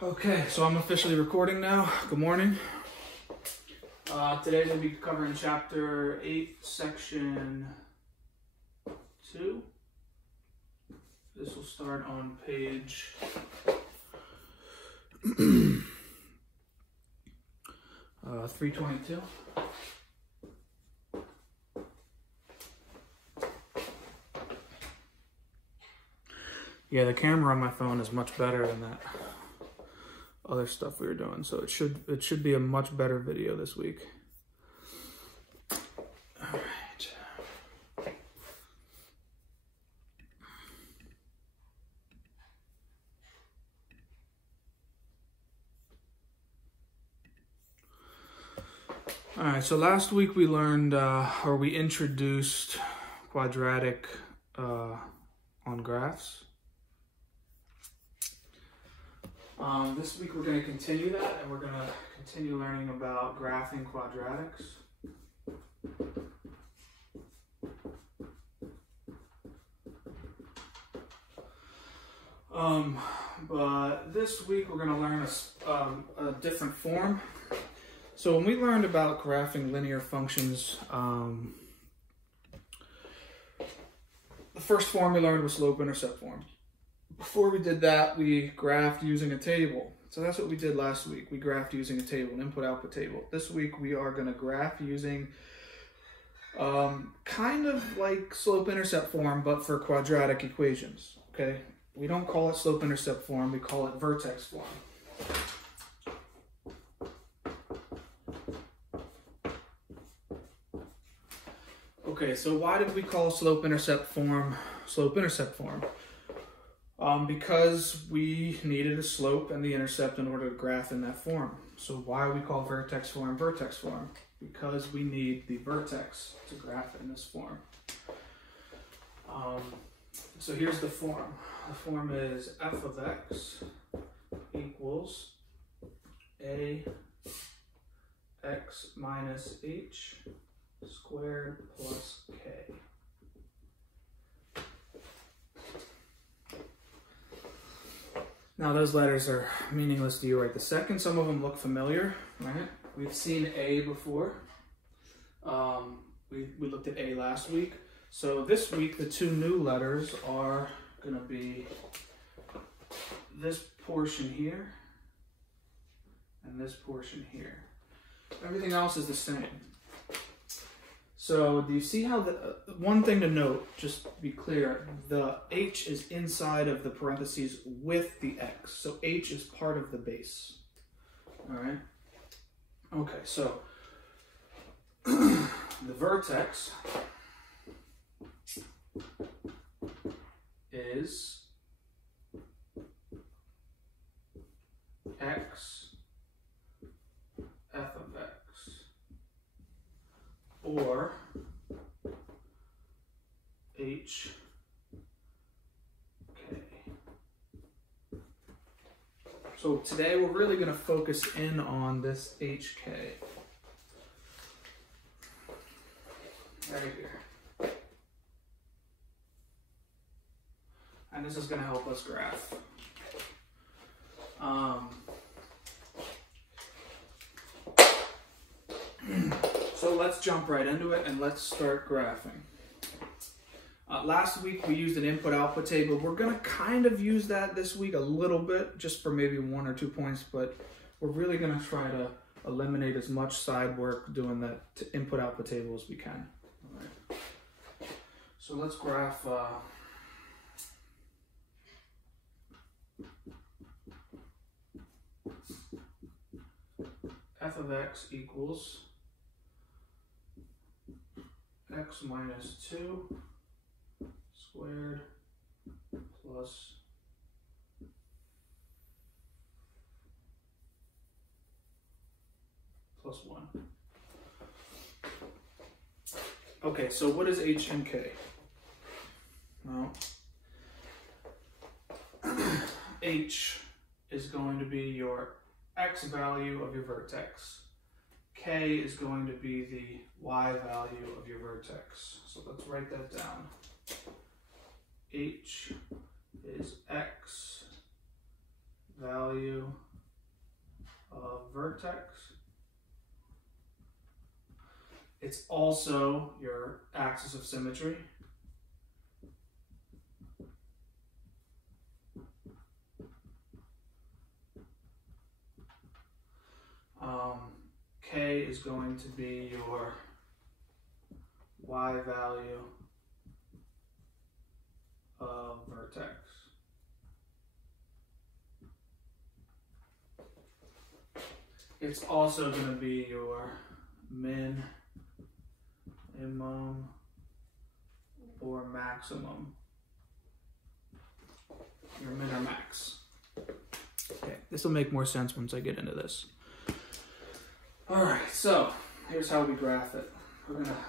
Okay, so I'm officially recording now. Good morning. Today we'll be covering Chapter 8, Section 2. This will start on page 322. Yeah, the camera on my phone is much better than that other stuff we were doing, so it should be a much better video this week. All right. All right, so last week we learned, or we introduced quadratic on graphs. This week we're going to continue that, and we're going to continue learning about graphing quadratics. But this week we're going to learn a different form. So when we learned about graphing linear functions, the first form we learned was slope-intercept form. Before we did that, we graphed using a table. So that's what we did last week. We graphed using a table, an input-output table. This week we are going to graph using kind of like slope-intercept form, but for quadratic equations. Okay, we don't call it slope-intercept form. We call it vertex form. Okay, so why did we call slope-intercept form slope-intercept form? Because we needed a slope and the intercept in order to graph in that form. So why we call vertex form vertex form? Because we need the vertex to graph in this form. So here's the form. The form is f of x equals a x minus h squared plus k. Now those letters are meaningless to you right this second. Some of them look familiar, right? We've seen A before. We looked at A last week. So this week the two new letters are going to be this portion here and this portion here. Everything else is the same. So do you see how one thing to note, just to be clear, the h is inside of the parentheses with the x. So h is part of the base. All right. Okay, so the vertex is x f of x. Or h k. So today we're really going to focus in on this hk right here. And this is going to help us graph. So let's jump right into it and let's start graphing. Last week we used an input-output table. We're going to kind of use that this week a little bit, just for maybe 1 or 2 points, but we're really going to try to eliminate as much side work doing that input-output table as we can. All right. So let's graph f of x equals x minus 2 squared plus plus 1. Okay, so what is h and k? Well, h is going to be your x value of your vertex. K is going to be the y value of your vertex. So let's write that down. H is x value vertex. It's also your axis of symmetry. K is going to be your Y value of vertex. It's also going to be your min, or maximum. Your min or max. Okay, this will make more sense once I get into this. All right, so here's how we graph it.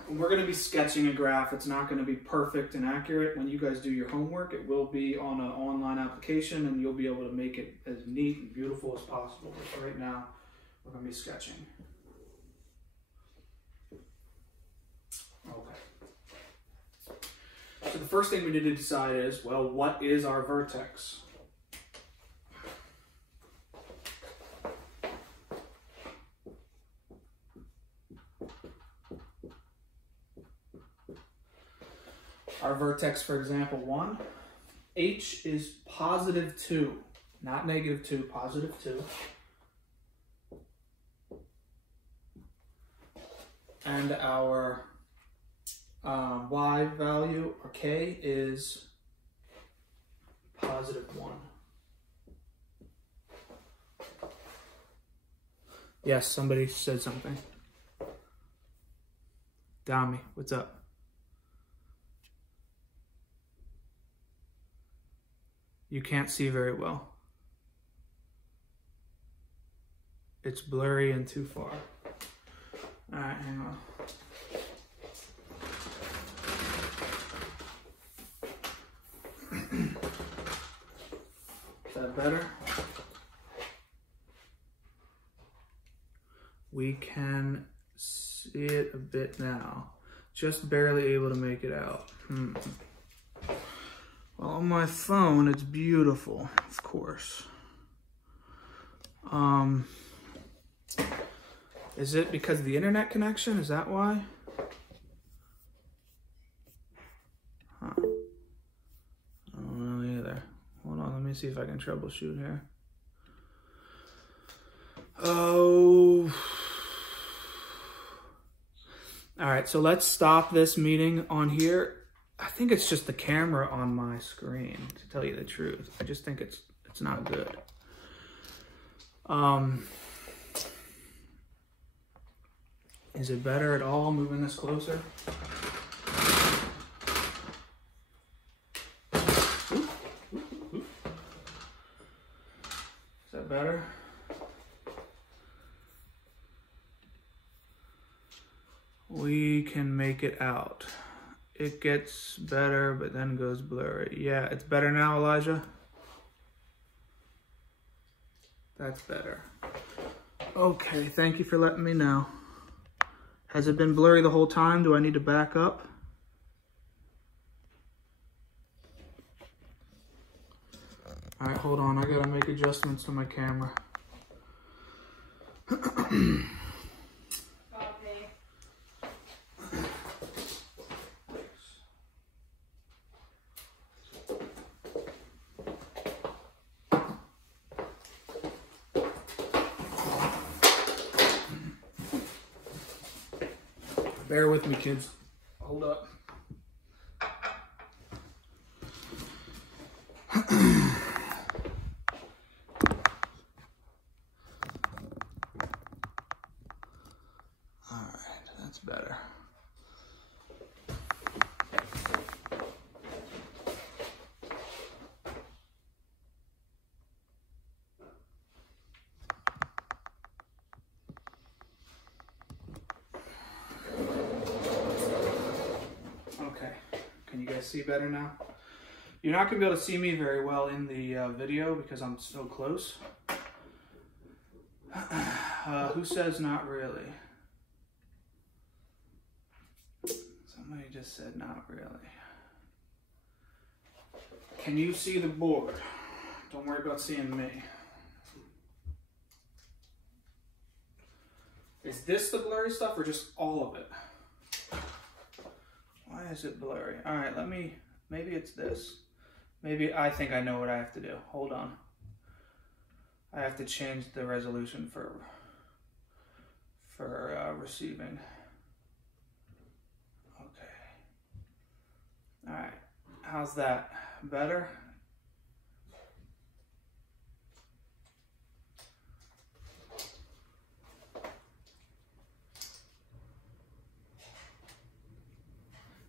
We're gonna be sketching a graph. It's not gonna be perfect and accurate. When you guys do your homework, it will be on an online application and you'll be able to make it as neat and beautiful as possible. But right now, we're gonna be sketching. Okay. So the first thing we need to decide is, well, what is our vertex? Our vertex, for example, 1, H is positive 2, not negative 2, positive 2. And our Y value, or K, is positive 1. Yes, somebody said something. Dami, what's up? You can't see very well. It's blurry and too far. All right, hang on. Is that better? We can see it a bit now. Just barely able to make it out. Well, on my phone, it's beautiful, of course. Is it because of the internet connection? Is that why? Huh. I don't know either. Hold on, let me see if I can troubleshoot here. Oh. All right, so let's stop this meeting on here. I think it's just the camera on my screen, to tell you the truth. I just think it's not good. Is it better at all moving this closer? Is that better? We can make it out. It gets better, but then goes blurry. Yeah, it's better now, Elijah. That's better. Okay, thank you for letting me know. Has it been blurry the whole time? Do I need to back up? All right, hold on. I gotta make adjustments to my camera. Bear with me, kids. Hold up. All right, that's better. See better now? You're not gonna be able to see me very well in the video because I'm so close. Who says not really? Somebody just said not really. Can you see the board? Don't worry about seeing me. Is this the blurry stuff or just all of it? Why is it blurry? All right, maybe it's this. Maybe I think I know what I have to do. Hold on. I have to change the resolution for receiving. Okay. All right, how's that? Better?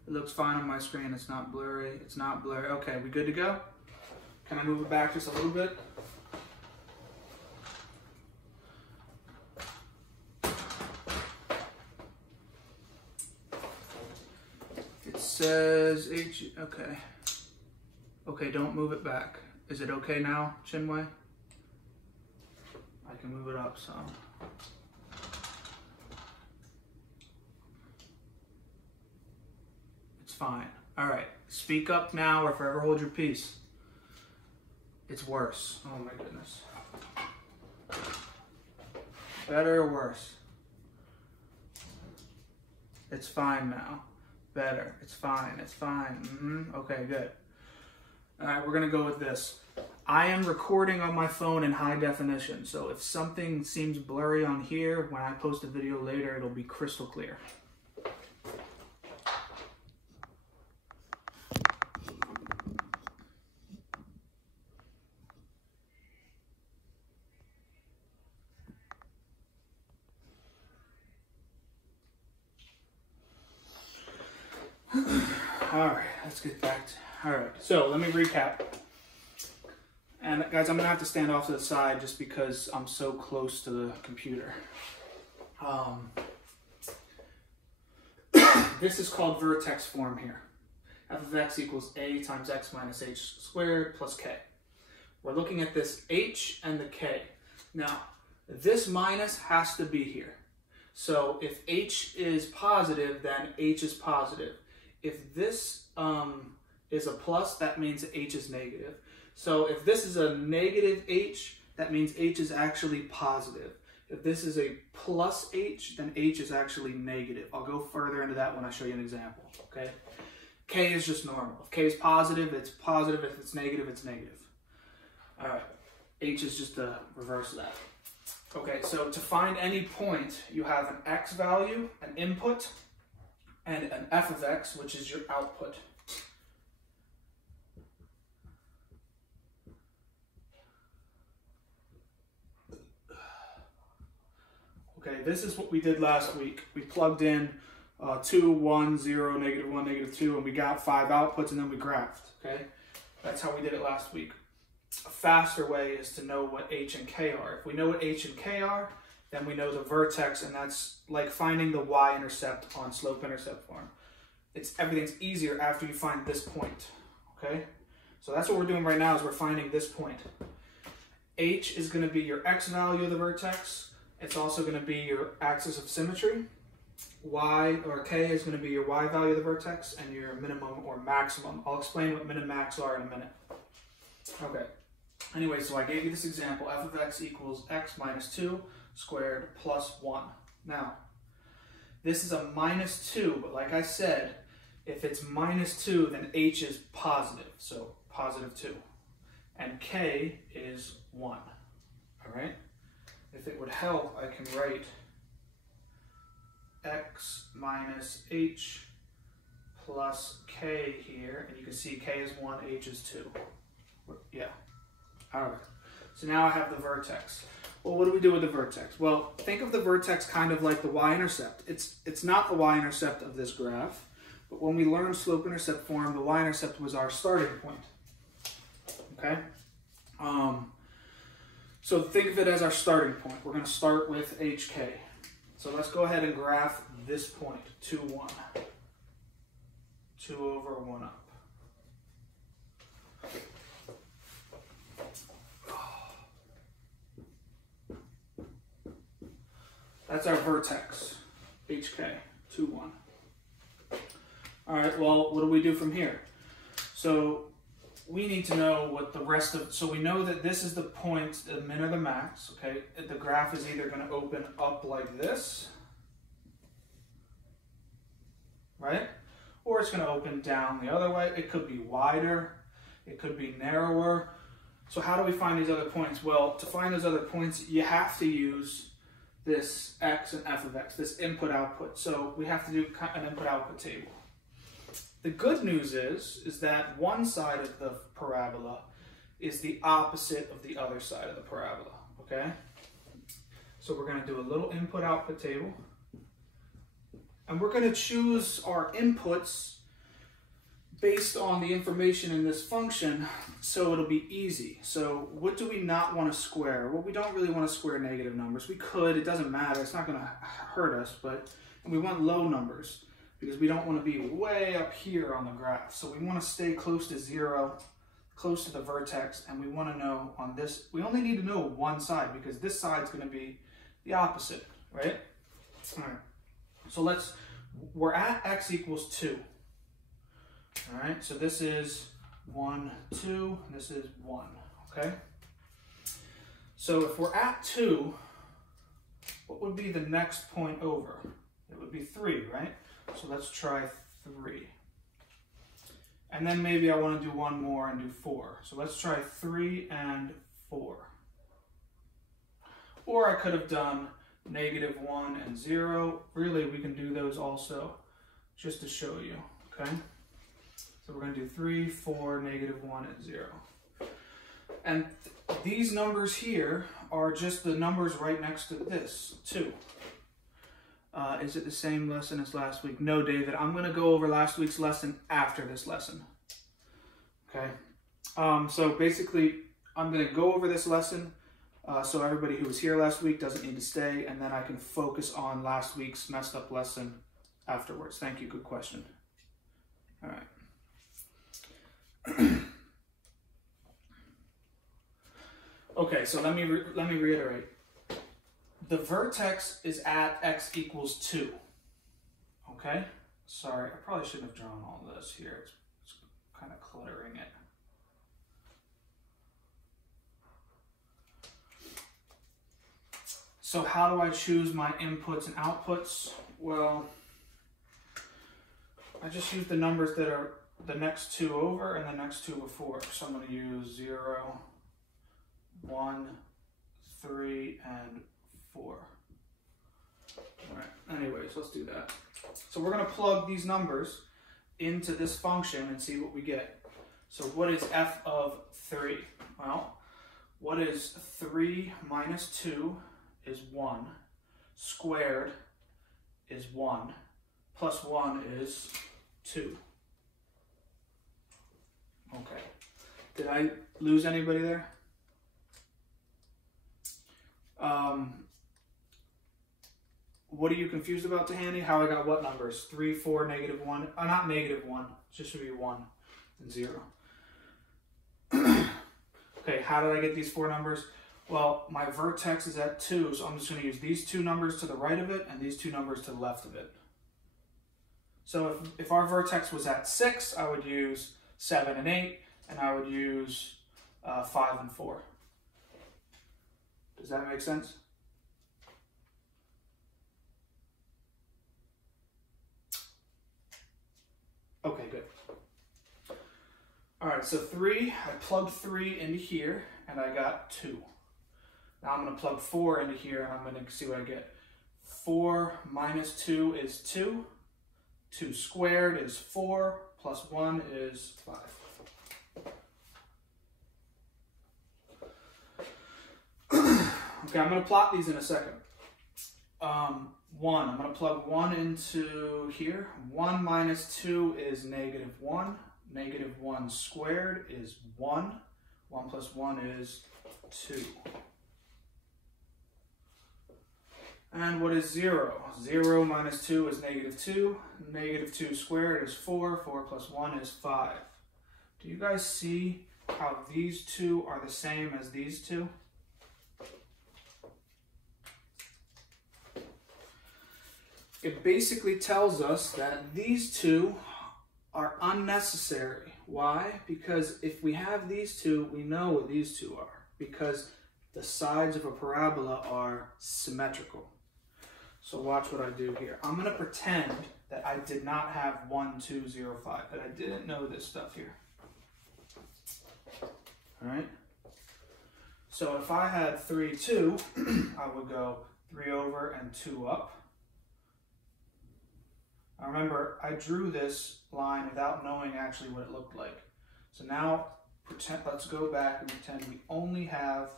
It looks fine on my screen. It's not blurry. It's not blurry. Okay, we good to go? Can I move it back just a little bit? It says H, okay. Okay, don't move it back. Is it okay now, Chinwei? I can move it up some. Fine. All right. Speak up now or forever hold your peace. It's worse. Oh my goodness. Better or worse? It's fine now. Better. It's fine. It's fine. Okay, good. All right, we're going to go with this. I am recording on my phone in high definition, so if something seems blurry on here, when I post a video later, it'll be crystal clear. All right, let's get back to, all right, so let me recap. And guys, I'm gonna have to stand off to the side just because I'm so close to the computer. This is called vertex form here. F of x equals a times x minus h squared plus k. We're looking at this h and the k. Now, this minus has to be here. So if h is positive, then h is positive. If this is a plus, that means h is negative. So if this is a negative h, that means h is actually positive. If this is a plus h, then h is actually negative. I'll go further into that when I show you an example, okay? K is just normal. If k is positive, it's positive. If it's negative, it's negative. All right, h is just the reverse of that. Okay, so to find any point, you have an x value, an input, and an f of x, which is your output. Okay, this is what we did last week. We plugged in 2, 1, 0, negative 1, negative 2, and we got 5 outputs, and then we graphed, okay? That's how we did it last week. A faster way is to know what h and k are. If we know what h and k are, then we know the vertex, and that's like finding the y-intercept on slope-intercept form. Everything's easier after you find this point, okay? So that's what we're doing right now is we're finding this point. H is going to be your x value of the vertex. It's also going to be your axis of symmetry. Y or k is going to be your y value of the vertex and your minimum or maximum. I'll explain what min and max are in a minute. Okay. Anyway, so I gave you this example. F of x equals x minus 2 squared plus 1. Now, this is a minus 2, but like I said, if it's minus 2, then h is positive, so positive 2. And k is 1, all right? If it would help, I can write x minus h plus k here, and you can see k is 1, h is 2. Yeah, all right. So now I have the vertex. Well, what do we do with the vertex? Well, think of the vertex kind of like the y-intercept. It's not the y-intercept of this graph, but when we learned slope-intercept form, the y-intercept was our starting point, okay? So think of it as our starting point. We're going to start with hk. So let's go ahead and graph this point, 2, 1. 2 over 1 up. That's our vertex, hk, 2, 1. All right, well, what do we do from here? So we need to know what the rest of, so we know that this is the point, the min or the max, okay? The graph is either going to open up like this, right? Or it's going to open down the other way. It could be wider, it could be narrower. So how do we find these other points? Well, to find those other points, you have to use this x and f of x, this input-output. So we have to do an input-output table. The good news is that one side of the parabola is the opposite of the other side of the parabola, okay? So we're going to do a little input-output table. And we're going to choose our inputs based on the information in this function, so it'll be easy. So what do we not want to square? Well, we don't really want to square negative numbers. We could, it doesn't matter, it's not going to hurt us, and we want low numbers because we don't want to be way up here on the graph. So we want to stay close to 0, close to the vertex, and we want to know on this, we only need to know one side because this side's going to be the opposite, right? All right, so we're at x equals 2. All right, so this is 1, 2, and this is 1, okay? So if we're at 2, what would be the next point over? It would be 3, right? So let's try 3. And then maybe I want to do one more and do 4. So let's try 3 and 4. Or I could have done -1 and 0. Really, we can do those also just to show you, okay? So we're going to do 3, 4, -1, and 0. And these numbers here are just the numbers right next to this, 2. Is it the same lesson as last week? No, David. I'm going to go over last week's lesson after this lesson. Okay. So basically, I'm going to go over this lesson so everybody who was here last week doesn't need to stay, and then I can focus on last week's messed up lesson afterwards. Thank you. Good question. All right. Okay, so let me reiterate. The vertex is at x equals 2. Okay? Sorry, I probably shouldn't have drawn all this here. It's kind of cluttering it. So how do I choose my inputs and outputs? Well, I just use the numbers that are the next 2 over and the next 2 before. So I'm going to use 0, 1, 3, and 4. All right, anyways, let's do that. So we're going to plug these numbers into this function and see what we get. So what is f of 3? Well, what is 3 minus 2 is 1, squared is 1, plus 1 is 2. Okay. Did I lose anybody there? What are you confused about, Tahani? How I got what numbers? 3, 4, -1. Not -1. It just should be 1 and 0. Okay, how did I get these 4 numbers? Well, my vertex is at 2, so I'm just going to use these 2 numbers to the right of it and these 2 numbers to the left of it. So if our vertex was at 6, I would use 7 and 8, and I would use 5 and 4. Does that make sense? Okay, good. All right, so 3, I plugged 3 into here, and I got 2. Now I'm going to plug 4 into here, and I'm going to see what I get. 4 minus 2 is 2. 2 squared is 4, plus 1 is 5. Okay, I'm going to plot these in a second. 1, I'm going to plug 1 into here. 1 minus 2 is -1. -1 squared is 1. 1 plus 1 is 2. And what is 0? 0 minus 2 is -2. -2 squared is 4. 4 plus 1 is 5. Do you guys see how these 2 are the same as these 2? It basically tells us that these 2 are unnecessary. Why? Because if we have these two, we know what these two are, because the sides of a parabola are symmetrical. So watch what I do here. I'm going to pretend that I did not have 1, 2, 0, 5, that I didn't know this stuff here. All right? So if I had 3, 2, I would go 3 over and 2 up. Now remember, I drew this line without knowing actually what it looked like. So now let's go back and pretend we only have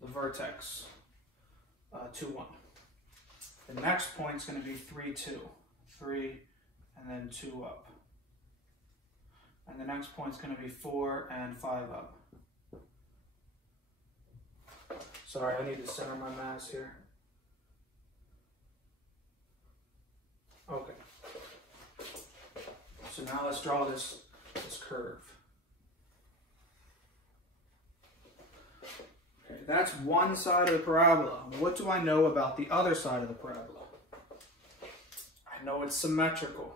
the vertex 2, 1. The next point is going to be 3, 2. 3 and then 2 up. And the next point is going to be 4 and 5 up. Sorry, I need to center my mass here. Okay. So now let's draw this curve. Okay, that's one side of the parabola. What do I know about the other side of the parabola? I know it's symmetrical.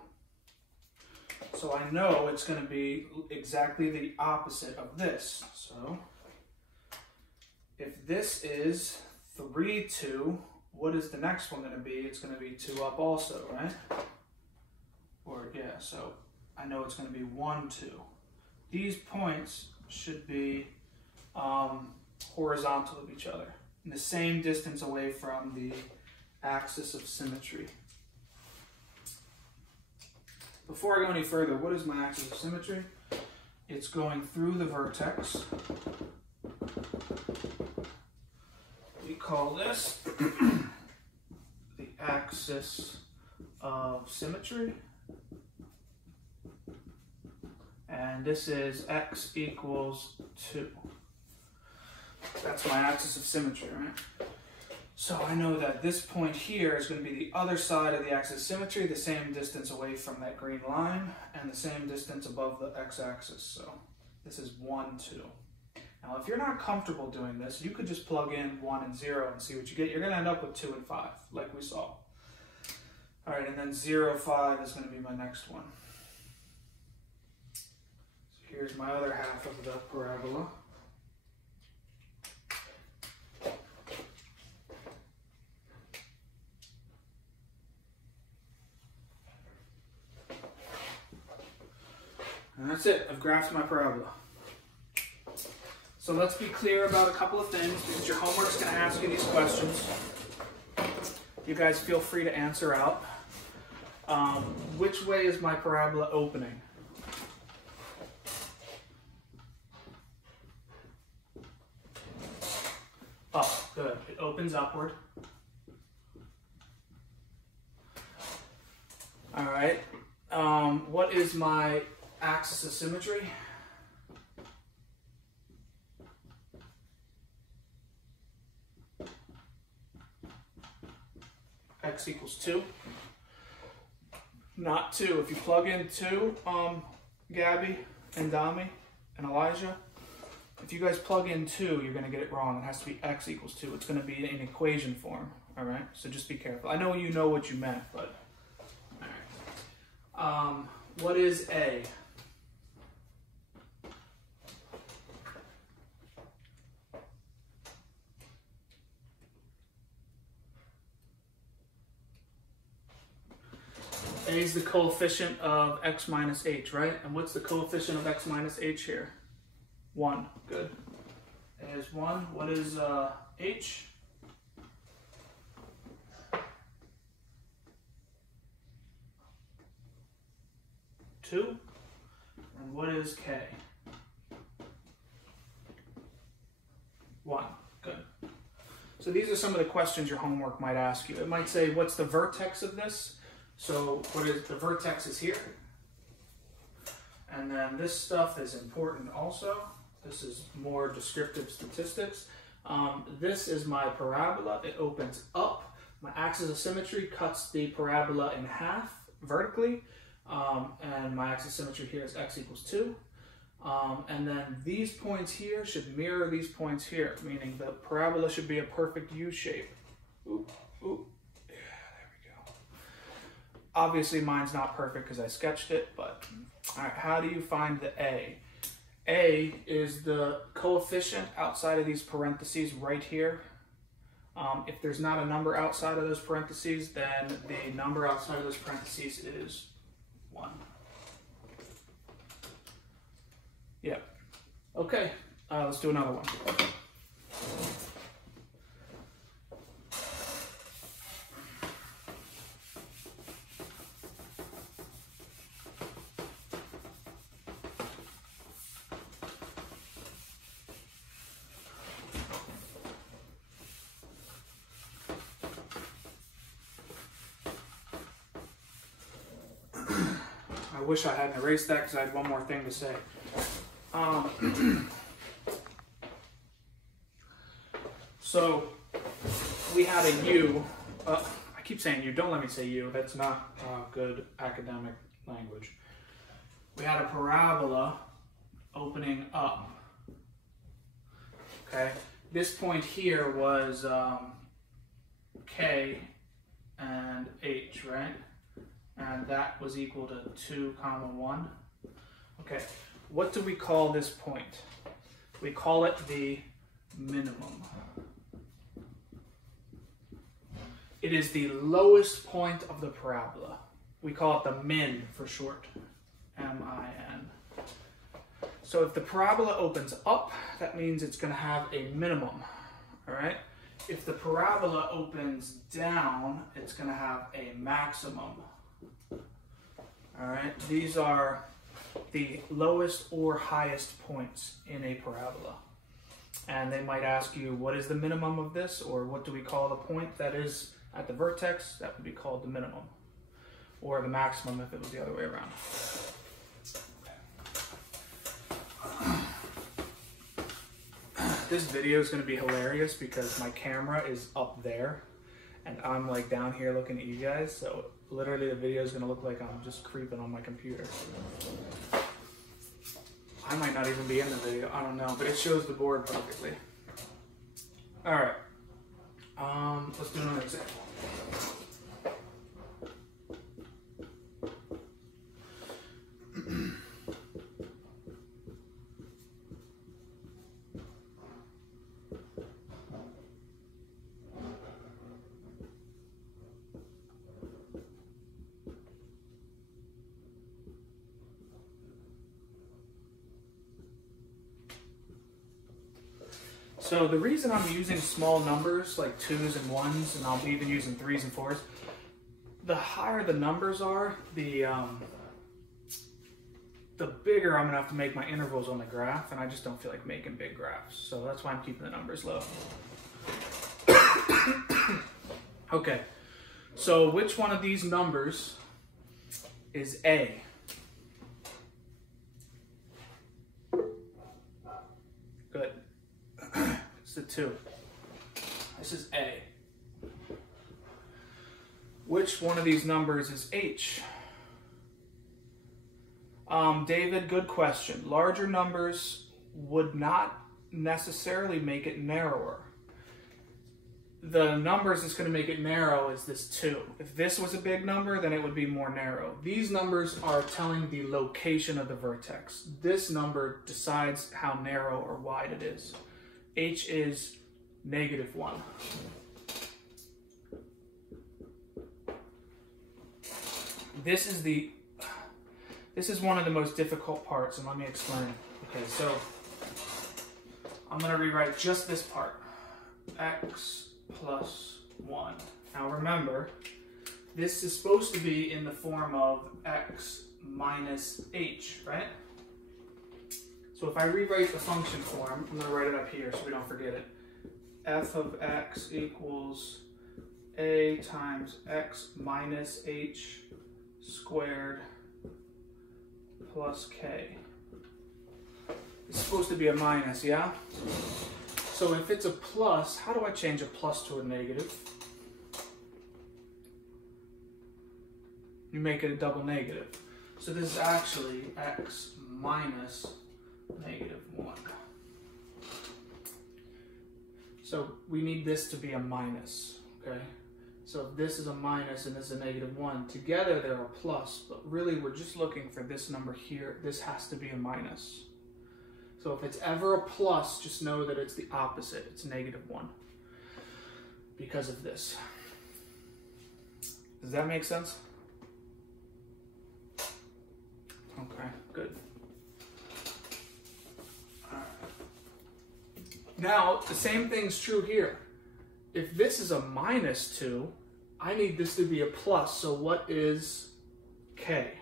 So I know it's going to be exactly the opposite of this. So if this is 3, 2, what is the next one going to be? It's going to be 2 up also, right? Or yeah, so I know it's going to be 1, 2. These points should be horizontal of each other, and the same distance away from the axis of symmetry. Before I go any further, what is my axis of symmetry? It's going through the vertex. We call this the axis of symmetry. And this is x equals 2. That's my axis of symmetry, right? So I know that this point here is going to be the other side of the axis of symmetry, the same distance away from that green line, and the same distance above the x-axis. So this is 1, 2. Now if you're not comfortable doing this, you could just plug in 1 and 0 and see what you get. You're going to end up with 2 and 5, like we saw. All right, and then 0, 5 is going to be my next one. So here's my other half of the parabola. And that's it. I've graphed my parabola. So let's be clear about a couple of things, because your homework's going to ask you these questions. You guys feel free to answer out. Which way is my parabola opening? Up. Good. It opens upward. All right. What is my axis of symmetry? X equals 2. Not 2. If you plug in 2, Gabby and Dami and Elijah, if you guys plug in 2, you're going to get it wrong. It has to be x equals 2. It's going to be in equation form. All right? So just be careful. I know you know what you meant, but... All right. What is A? A is the coefficient of x minus h, right? And what's the coefficient of x minus h here? 1. Good. A is 1. What is h? Two. And what is k? 1. Good. So these are some of the questions your homework might ask you. It might say, what's the vertex of this? So what is the vertex is here. And then this stuff is important also. This is more descriptive statistics. This is my parabola. It opens up. My axis of symmetry cuts the parabola in half vertically. And my axis of symmetry here is x equals 2. And then these points here should mirror these points here, meaning the parabola should be a perfect U shape. Ooh, ooh. Yeah, there we go. Obviously mine's not perfect because I sketched it, but all right, how do you find the A? A is the coefficient outside of these parentheses right here. If there's not a number outside of those parentheses, then the number outside of those parentheses is 1. Yeah. Okay, let's do another one. I wish I hadn't erased that because I had one more thing to say. So we had a U. I keep saying U. Don't let me say U. That's not good academic language. We had a parabola opening up. Okay. This point here was K and H, right? And that was equal to 2, 1. Okay, what do we call this point? We call it the minimum. It is the lowest point of the parabola. We call it the min for short, M-I-N. So if the parabola opens up, that means it's going to have a minimum, all right? If the parabola opens down, it's going to have a maximum. All right, these are the lowest or highest points in a parabola. And they might ask you, what is the minimum of this? Or what do we call the point that is at the vertex? That would be called the minimum. Or the maximum if it was the other way around. This video is going to be hilarious because my camera is up there and I'm like down here looking at you guys, so literally the video is going to look like I'm just creeping on my computer. I might not even be in the video, I don't know, but it shows the board perfectly. Alright, let's do another example. So the reason I'm using small numbers like 2s and 1s, and I'll be even using 3s and 4s, the higher the numbers are, the bigger I'm going to have to make my intervals on the graph, and I just don't feel like making big graphs. So that's why I'm keeping the numbers low. Okay, so which one of these numbers is A? Good. It's the 2. This is A. Which one of these numbers is H? David, good question. Larger numbers would not necessarily make it narrower. The numbers that's going to make it narrow is this 2. If this was a big number, then it would be more narrow. These numbers are telling the location of the vertex. This number decides how narrow or wide it is. H is -1. This is one of the most difficult parts, and let me explain. Okay, so I'm going to rewrite just this part. X plus 1. Now remember, this is supposed to be in the form of x minus h, right? So if I rewrite the function form, I'm going to write it up here so we don't forget it. F of x equals a times x minus h squared plus k. It's supposed to be a minus, yeah? So if it's a plus, how do I change a plus to a negative? You make it a double negative. So this is actually x minus -1. So we need this to be a minus, okay? So if this is a minus and this is a -1, together they're a plus, but really we're just looking for this number here. This has to be a minus. So if it's ever a plus, just know that it's the opposite. It's -1 because of this. Does that make sense? Okay, good. All right. Now, the same thing's true here. If this is a -2, I need this to be a plus. So what is K?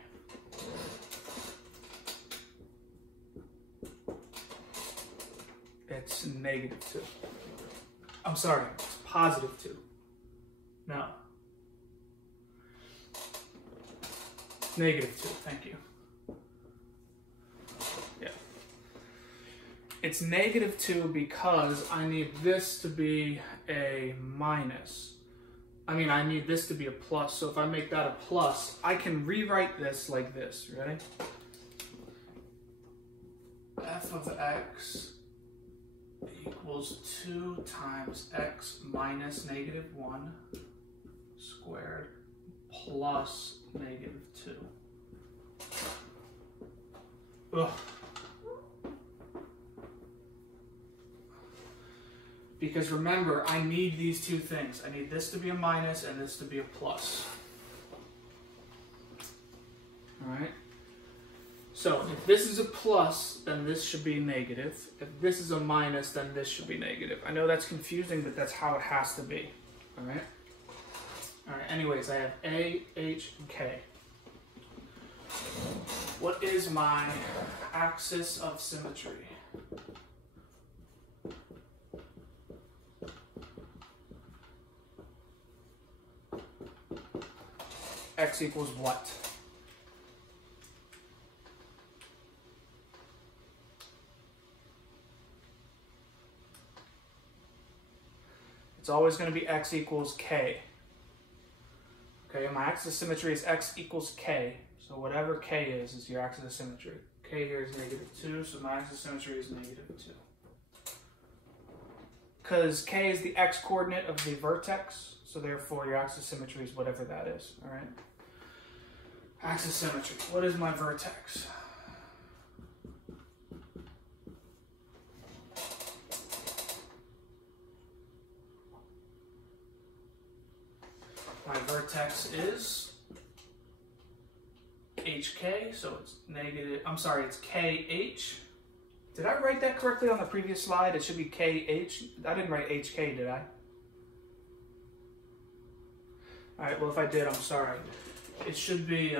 It's -2. I'm sorry, it's +2. No. -2, thank you. Yeah. It's -2 because I need this to be a minus. I need this to be a plus. So if I make that a plus, I can rewrite this like this. Ready? F of x equals 2 times x minus -1 squared plus -2. Ugh. Because remember, I need these two things. I need this to be a minus and this to be a plus. All right? So if this is a plus, then this should be negative. If this is a minus, then this should be negative. I know that's confusing, but that's how it has to be. All right? All right, anyways, I have A, H, and K. What is my axis of symmetry? X equals what? It's always going to be x equals k. Okay, and my axis of symmetry is x equals k. So whatever k is your axis of symmetry. K here is -2, so my axis of symmetry is -2. Because k is the x coordinate of the vertex, so therefore your axis of symmetry is whatever that is, all right? Axis symmetry. What is my vertex? My vertex is HK, so it's it's KH. Did I write that correctly on the previous slide? It should be KH. I didn't write HK, did I? All right, well, if I did, I'm sorry. It should be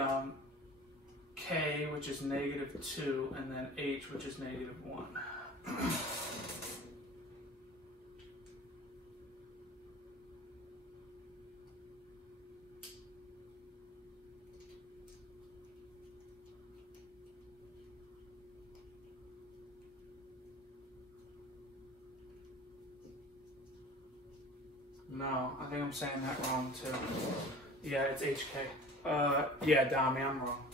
K, which is -2, and then H, which is -1. No, I think I'm saying that wrong too. Yeah, it's HK. Yeah, Dami, I'm wrong.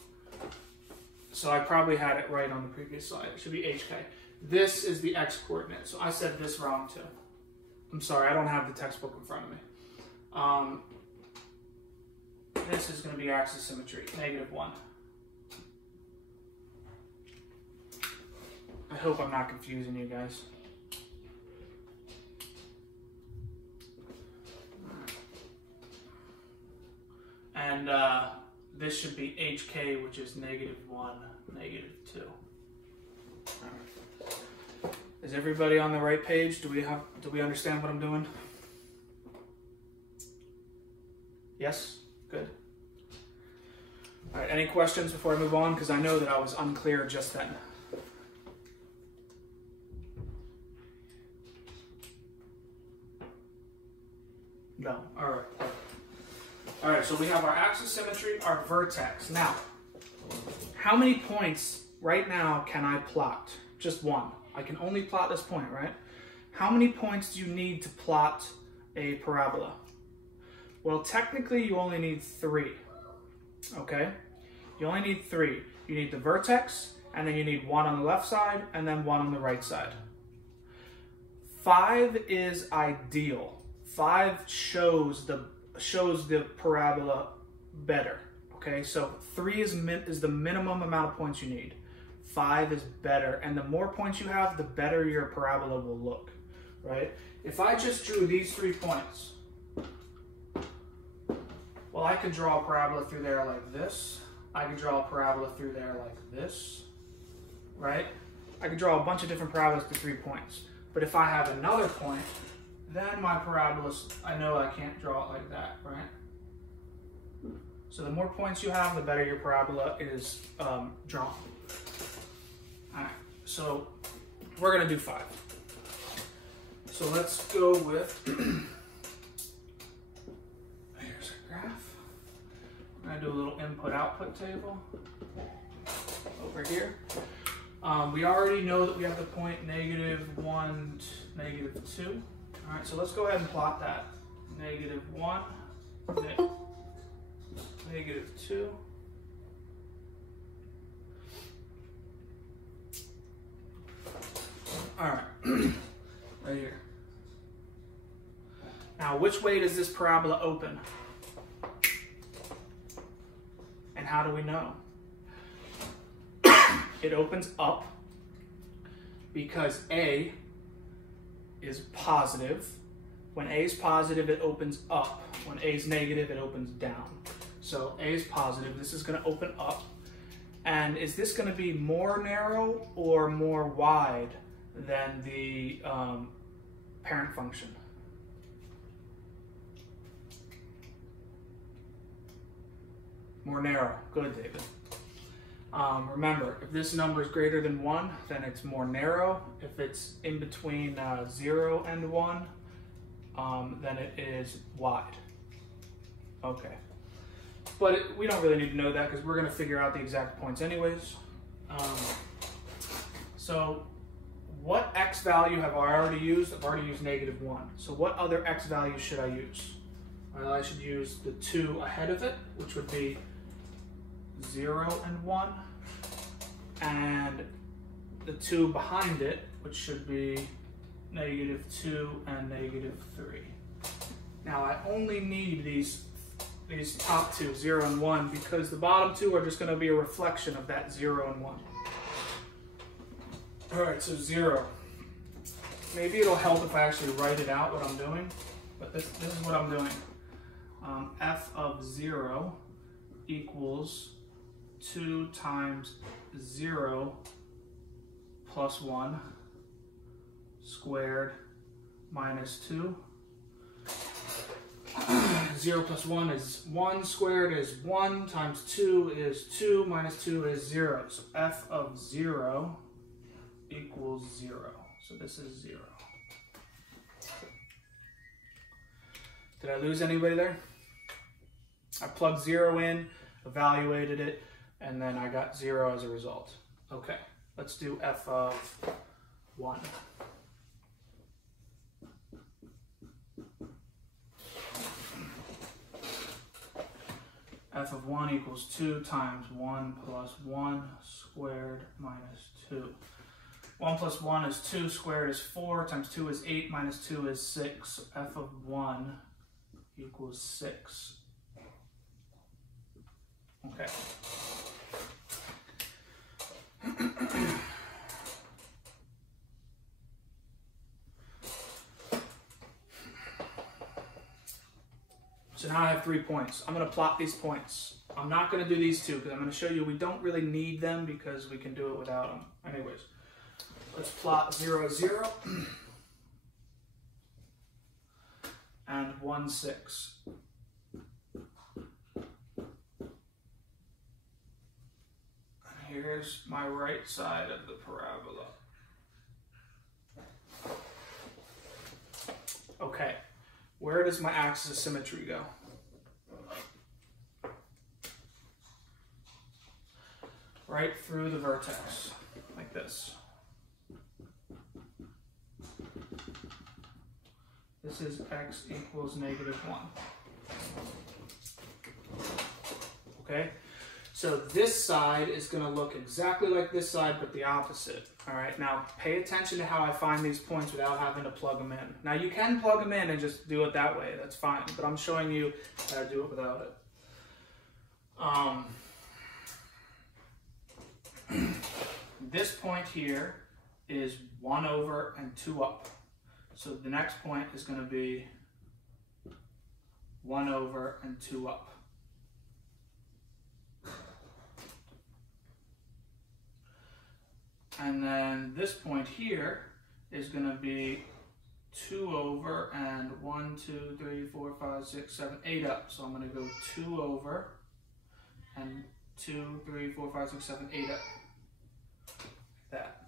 So I probably had it right on the previous slide. It should be HK. This is the x coordinate, so I said this wrong too. I'm sorry, I don't have the textbook in front of me. This is going to be axis symmetry, -1. I hope I'm not confusing you guys. And this should be HK, which is -1, -2. All right. Is everybody on the right page? Do we understand what I'm doing? Yes? Good. All right, any questions before I move on? Because I know that I was unclear just then. No, all right. All right, so we have our axis symmetry, our vertex. Now, how many points right now can I plot? Just one. I can only plot this point, right? How many points do you need to plot a parabola? Well, technically, you only need 3, okay? You only need 3. You need the vertex, and then you need 1 on the left side, and then 1 on the right side. 5 is ideal. 5 shows the shows the parabola better. Okay, so 3 is the minimum amount of points you need. 5 is better, and the more points you have, the better your parabola will look, right? If I just drew these 3 points, well, I could draw a parabola through there like this. I could draw a parabola through there like this, right? I could draw a bunch of different parabolas to 3 points. But if I have another point, then my parabola, I know I can't draw it like that, right? So the more points you have, the better your parabola is drawn. All right, so we're gonna do 5. So let's go with, here's a graph. I'm gonna do a little input-output table over here. We already know that we have the point -1, -2. All right, so let's go ahead and plot that. -1, -2. All right, right here. Now, which way does this parabola open? And how do we know? It opens up because A is positive. When A is positive, it opens up. When A is negative, it opens down. So A is positive, this is going to open up. And is this going to be more narrow or more wide than the parent function? More narrow. Good, David. Remember, if this number is greater than 1, then it's more narrow. If it's in between 0 and 1, then it is wide. Okay. But we don't really need to know that because we're going to figure out the exact points anyways. So what x value have I already used? I've already used -1. So what other x value should I use? Well, I should use the 2 ahead of it, which would be 0 and 1, and the 2 behind it, which should be -2 and -3. Now I only need these top 2, 0 and 1, because the bottom 2 are just going to be a reflection of that 0 and 1. All right, so 0. Maybe it'll help if I actually write it out what I'm doing, but this is what I'm doing. F of 0 equals 2 times 0 plus 1 squared minus 2. 0 plus 1 is 1, squared is 1, times 2 is 2, minus 2 is 0. So F of 0 equals 0. So this is 0. Did I lose anybody there? I plugged 0 in, evaluated it, and then I got 0 as a result. Okay, let's do F of 1. F of 1 equals 2 times 1 plus 1 squared minus 2. 1 plus 1 is 2, squared is 4, times 2 is 8, minus 2 is 6. So F of 1 equals 6. Okay. So now I have 3 points. I'm going to plot these points. I'm not going to do these 2 because I'm going to show you we don't really need them because we can do it without them. Anyways, let's plot 0, 0 and 1, 6. Here's my right side of the parabola. Okay, where does my axis of symmetry go? Right through the vertex, like this. This is x equals -1. Okay? So this side is going to look exactly like this side, but the opposite. All right, now pay attention to how I find these points without having to plug them in. Now you can plug them in and just do it that way, that's fine, but I'm showing you how to do it without it. This point here is 1 over and 2 up. So the next point is going to be 1 over and 2 up. And then this point here is going to be 2 over and 1, 2, 3, 4, 5, 6, 7, 8 up. So I'm going to go 2 over and 2, 3, 4, 5, 6, 7, 8 up. Like that.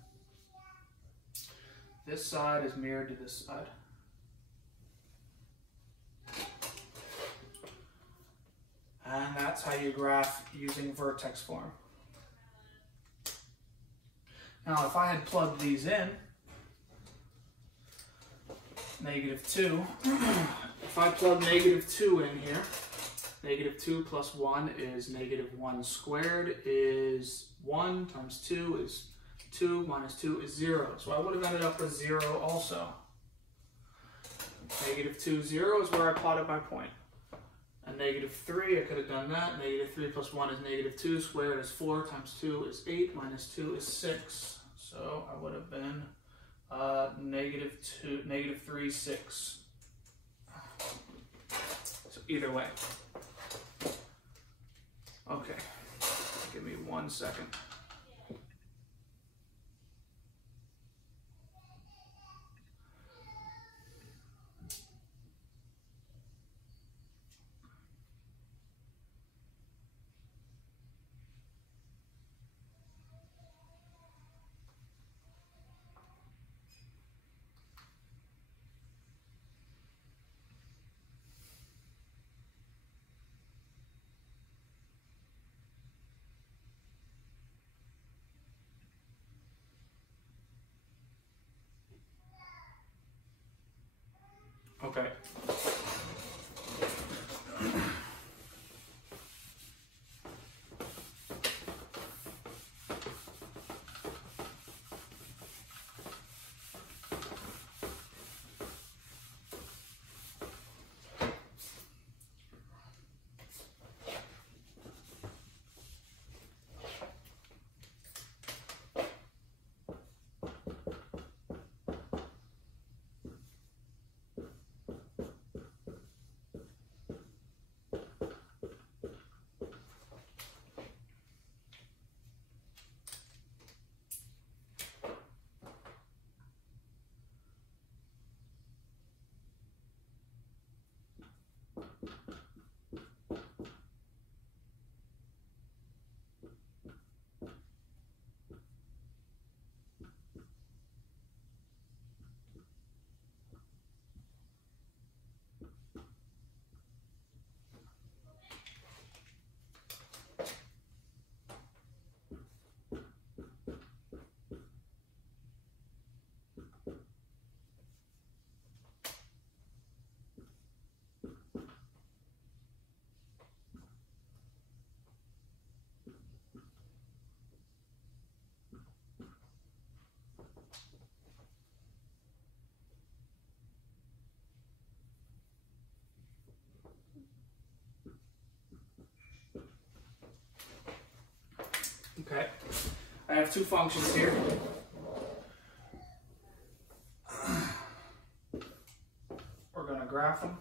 This side is mirrored to this side. And that's how you graph using vertex form. Now, if I had plugged these in, -2, if I plug -2 in here, -2 plus 1 is -1 squared is 1 times 2 is 2 minus 2 is 0. So I would have ended up with 0 also. -2, 0 is where I plotted my point. And -3, I could have done that. -3 plus 1 is -2 squared is 4 times 2 is 8 minus 2 is 6. So I would have been -3, 6. So either way. Okay, give me 1 second. Okay. Okay, I have two functions here. We're going to graph them,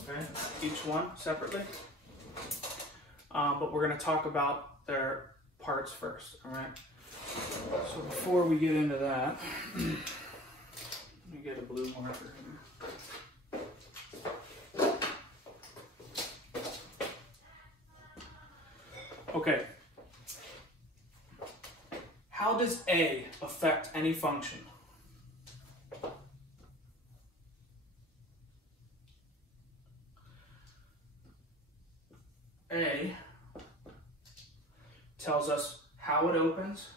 okay, each one separately. But we're going to talk about their parts first, all right? So before we get into that, let me get a blue marker here. Okay. How does A affect any function? A tells us how it opens,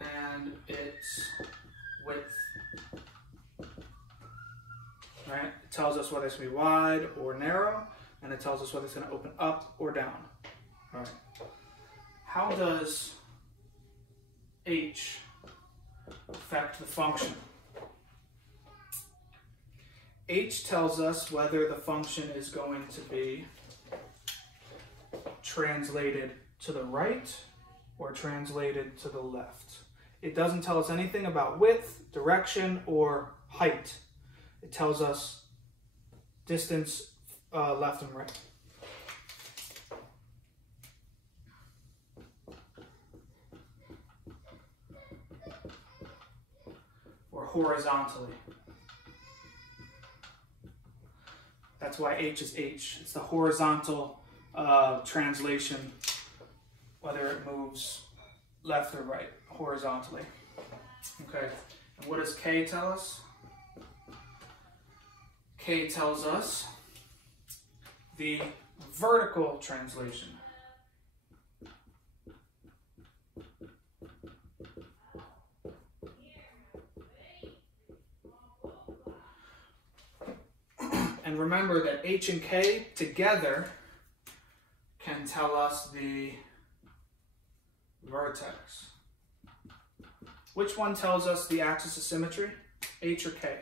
and its width. right? It tells us whether it's going to be wide or narrow, and it tells us whether it's going to open up or down. All right. How does h affect the function? H tells us whether the function is going to be translated to the right or translated to the left. It doesn't tell us anything about width, direction, or height. It tells us distance left and right. Or horizontally. That's why H is H. It's the horizontal translation, whether it moves left or right, horizontally. Okay, and what does K tell us? K tells us the vertical translation. And remember that H and K together can tell us the vertex. Which one tells us the axis of symmetry? H or K?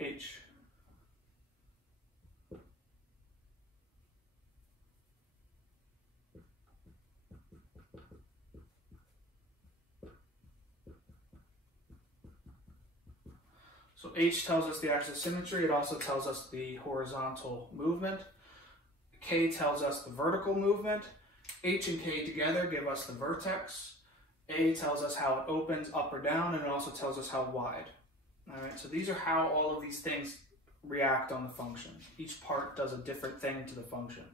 H. So H tells us the axis of symmetry. It also tells us the horizontal movement. K tells us the vertical movement. H and K together give us the vertex. A tells us how it opens up or down, and it also tells us how wide. All right, so these are how all of these things react on the function. Each part does a different thing to the function.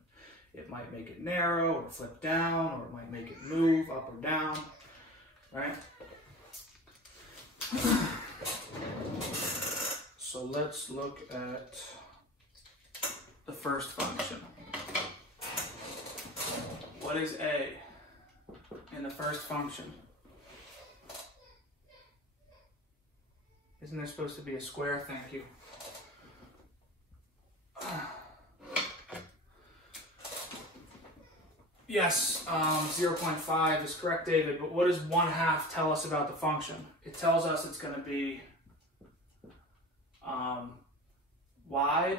It might make it narrow or flip down, or it might make it move up or down, right? So let's look at the first function. What is A in the first function? Isn't there supposed to be a square? Thank you. Yes, 0.5 is correct, David, but what does 1/2 tell us about the function? It tells us it's going to be wide.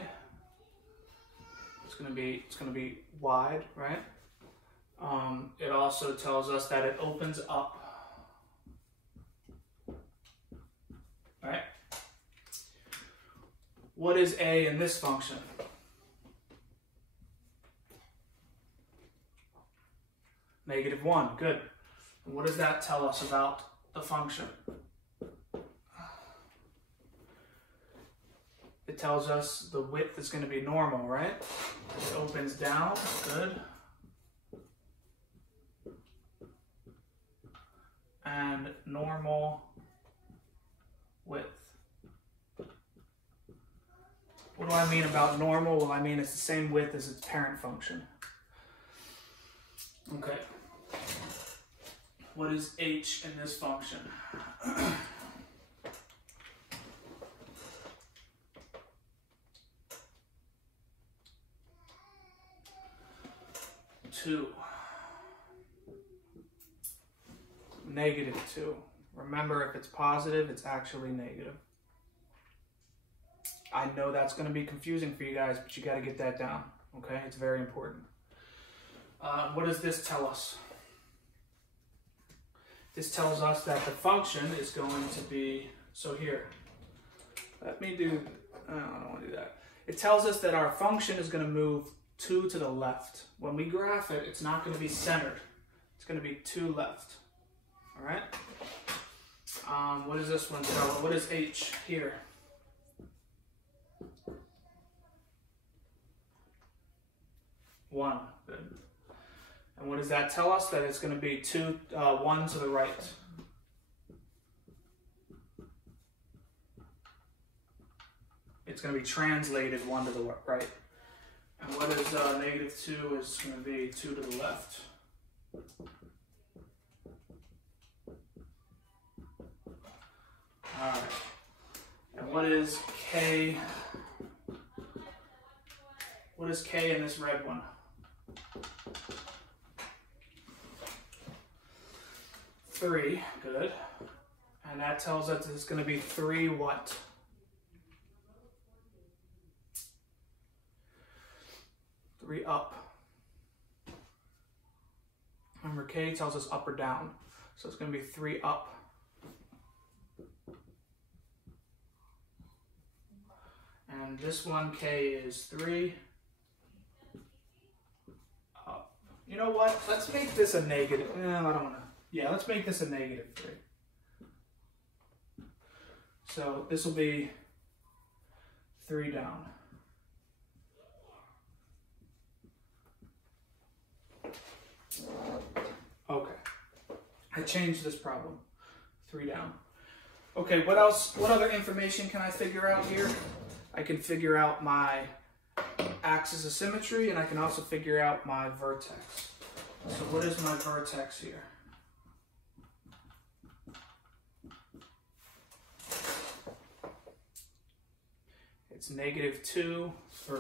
It's going to be wide, right? It also tells us that it opens up, right? What is A in this function? -1, good. And what does that tell us about the function? It tells us the width is going to be normal, right? It opens down, good. And normal width. What do I mean about normal? Well, I mean it's the same width as its parent function. Okay. What is H in this function? -2. -2. Remember, if it's positive, it's actually negative. I know that's going to be confusing for you guys, but you got to get that down, okay? It's very important. What does this tell us? This tells us that the function is going to be, so here, let me do, I don't want to do that. It tells us that our function is going to move 2 to the left. When we graph it, it's not going to be centered. It's going to be 2 left. All right? What does this one tell us? What is H here? One. Good. And what does that tell us? That it's going to be 1 to the right. It's going to be translated 1 to the right. And what is negative 2 is going to be 2 to the left. All right. And what is K? What is K in this red one? 3, good. And that tells us it's going to be 3 what? Three up. Remember, K tells us up or down. So it's going to be 3 up. And this one, K is 3 up. You know what? Let's make this a negative. No, I don't want to. Yeah, let's make this a negative 3. So this will be 3 down. Okay. I changed this problem. 3 down. Okay, what else? What other information can I figure out here? I can figure out my axis of symmetry, and I can also figure out my vertex. So what is my vertex here? It's negative 2, 3.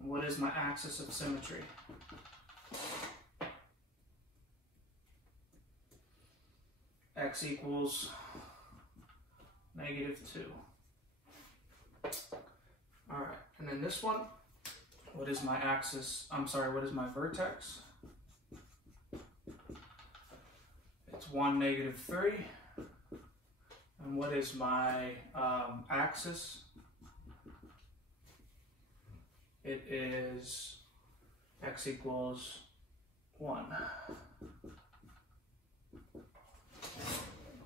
And what is my axis of symmetry? X equals negative 2. All right, and then this one, what is my axis? I'm sorry, what is my vertex? It's 1, negative 3. And what is my axis? It is x equals 1.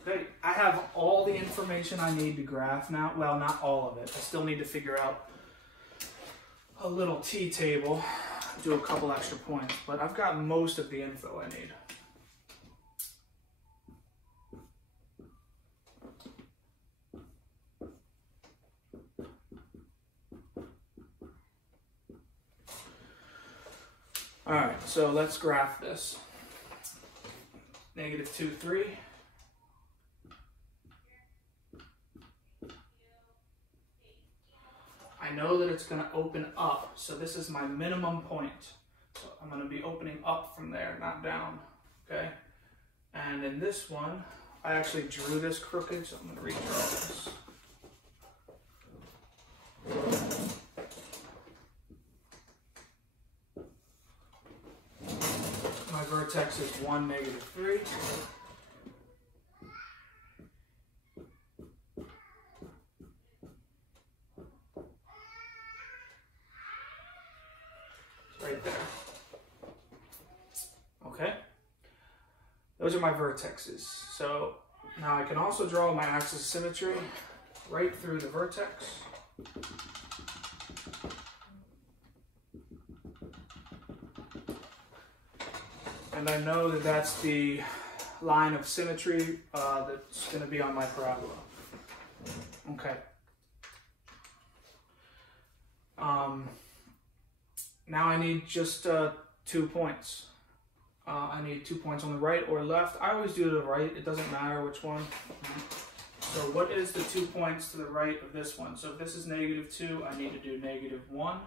Okay, I have all the information I need to graph now. Well, not all of it. I still need to figure out a little t-table, do a couple extra points, but I've got most of the info I need. All right, so let's graph this. Negative 2, 3. I know that it's going to open up, so this is my minimum point. So I'm going to be opening up from there, not down, okay? And in this one, I actually drew this crooked, so I'm going to redraw this. My vertex is 1, negative 3. Right there. Okay. Those are my vertexes. So now I can also draw my axis of symmetry right through the vertex. And I know that that's the line of symmetry that's going to be on my parabola. Okay. Now I need just 2 points. I need 2 points on the right or left. I always do to the right. It doesn't matter which one. So what is the 2 points to the right of this one? So if this is negative 2, I need to do negative 1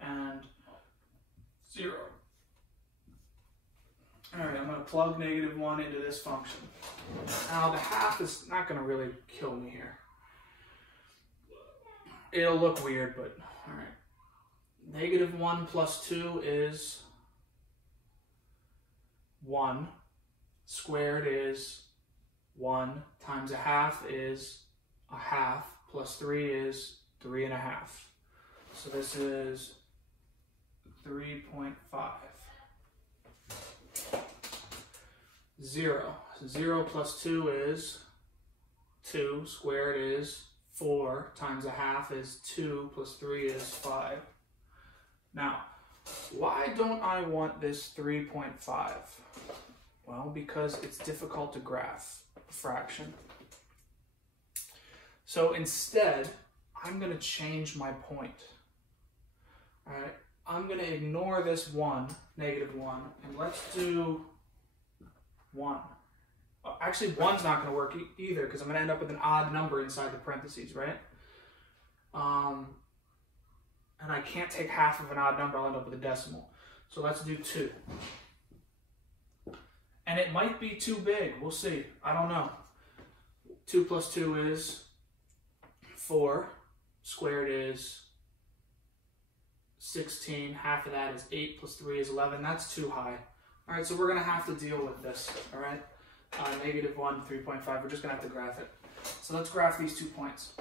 and 0. All right, I'm going to plug negative 1 into this function. Now the half is not going to really kill me here. It'll look weird, but all right. Negative 1 plus 2 is 1. Squared is 1 times a half is a half, plus 3 is 3 1/2. So this is 3.5. 0. So 0 plus 2 is 2. Squared is 4 times a half is 2 plus 3 is 5. Now, why don't I want this 3.5? Well, because it's difficult to graph a fraction. So instead, I'm going to change my point. All right, I'm going to ignore this 1, negative 1, and let's do 1. Actually, 1's not going to work either because I'm going to end up with an odd number inside the parentheses, right? And I can't take half of an odd number, I'll end up with a decimal. So let's do 2. And it might be too big, we'll see, I don't know. 2 plus 2 is 4, squared is 16, half of that is 8 plus 3 is 11, that's too high. All right, so we're gonna have to deal with this, all right? Negative 1, 3.5, we're just gonna have to graph it. So let's graph these 2 points.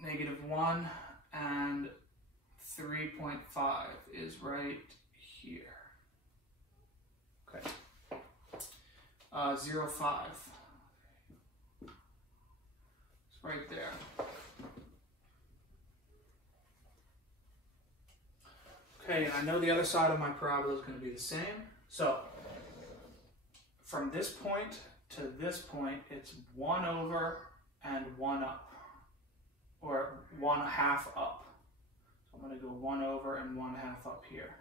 Negative 1 and 3.5 is right here. Okay. 0, 5. It's right there. Okay, and I know the other side of my parabola is going to be the same. So, from this point to this point, it's 1 over and 1 up. Or 1/2 up. So I'm going to go 1 over and 1/2 up here.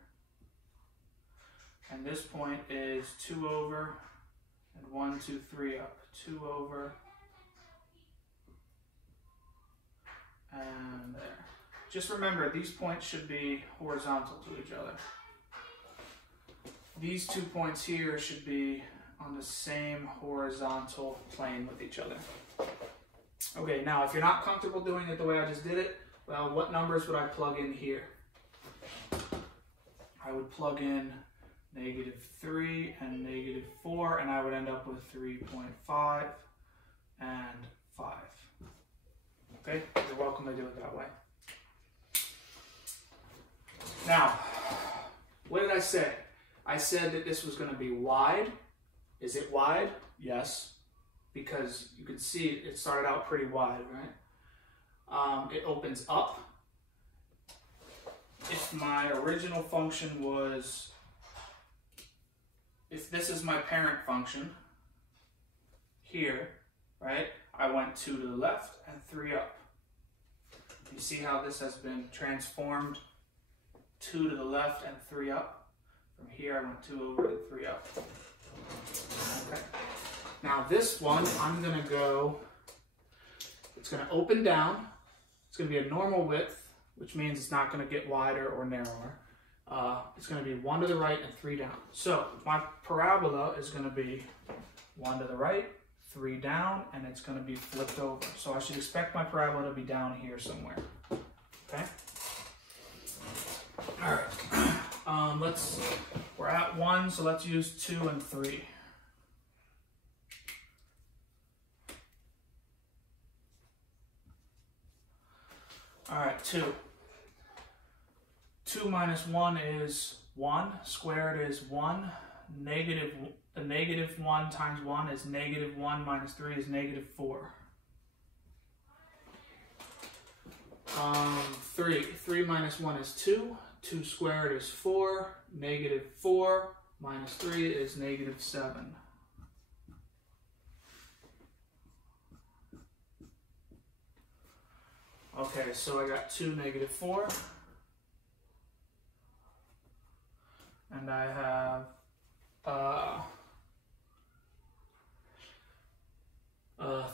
And this point is 2 over and 1, 2, 3 up. 2 over and there. Just remember, these points should be horizontal to each other. These 2 points here should be on the same horizontal plane with each other. Okay, now if you're not comfortable doing it the way I just did it, well, what numbers would I plug in here? I would plug in negative 3 and negative 4, and I would end up with 3.5 and 5. Okay, you're welcome to do it that way. Now, what did I say? I said that this was going to be wide. Is it wide? Yes, because you can see it started out pretty wide, right? It opens up. If my original function was, if this is my parent function here, right? I went 2 to the left and 3 up. You see how this has been transformed? 2 to the left and 3 up. From here I went 2 over and 3 up. Okay. Now this one, I'm going to go, it's going to open down. It's going to be a normal width, which means it's not going to get wider or narrower. It's going to be 1 to the right and 3 down. So my parabola is going to be 1 to the right, 3 down, and it's going to be flipped over. So I should expect my parabola to be down here somewhere. Okay? All right. We're at 1, so let's use 2 and 3. All right, 2. 2 minus 1 is 1. Squared is 1. The negative 1 times 1 is negative 1 minus 3 is negative 4. 3 minus 1 is 2. 2 squared is 4. Negative 4 minus 3 is negative 7. Okay, so I got 2, negative 4. And I have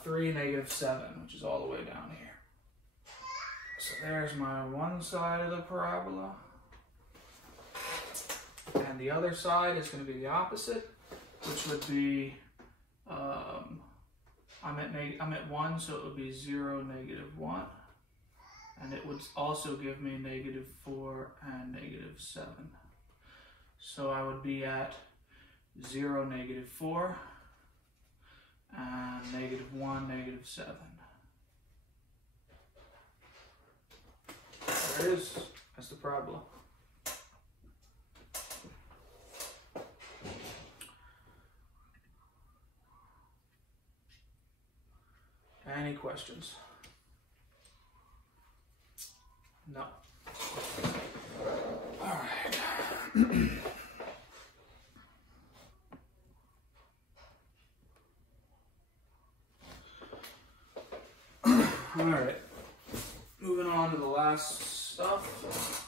3, negative 7, which is all the way down here. So there's my one side of the parabola. And the other side is going to be the opposite, which would be, I'm at 1, so it would be 0, negative 1. And it would also give me negative 4 and negative 7. So I would be at 0, negative 4, and negative 1, negative 7. There it is. That's the parabola. Any questions? No. All right. All right. last stuff.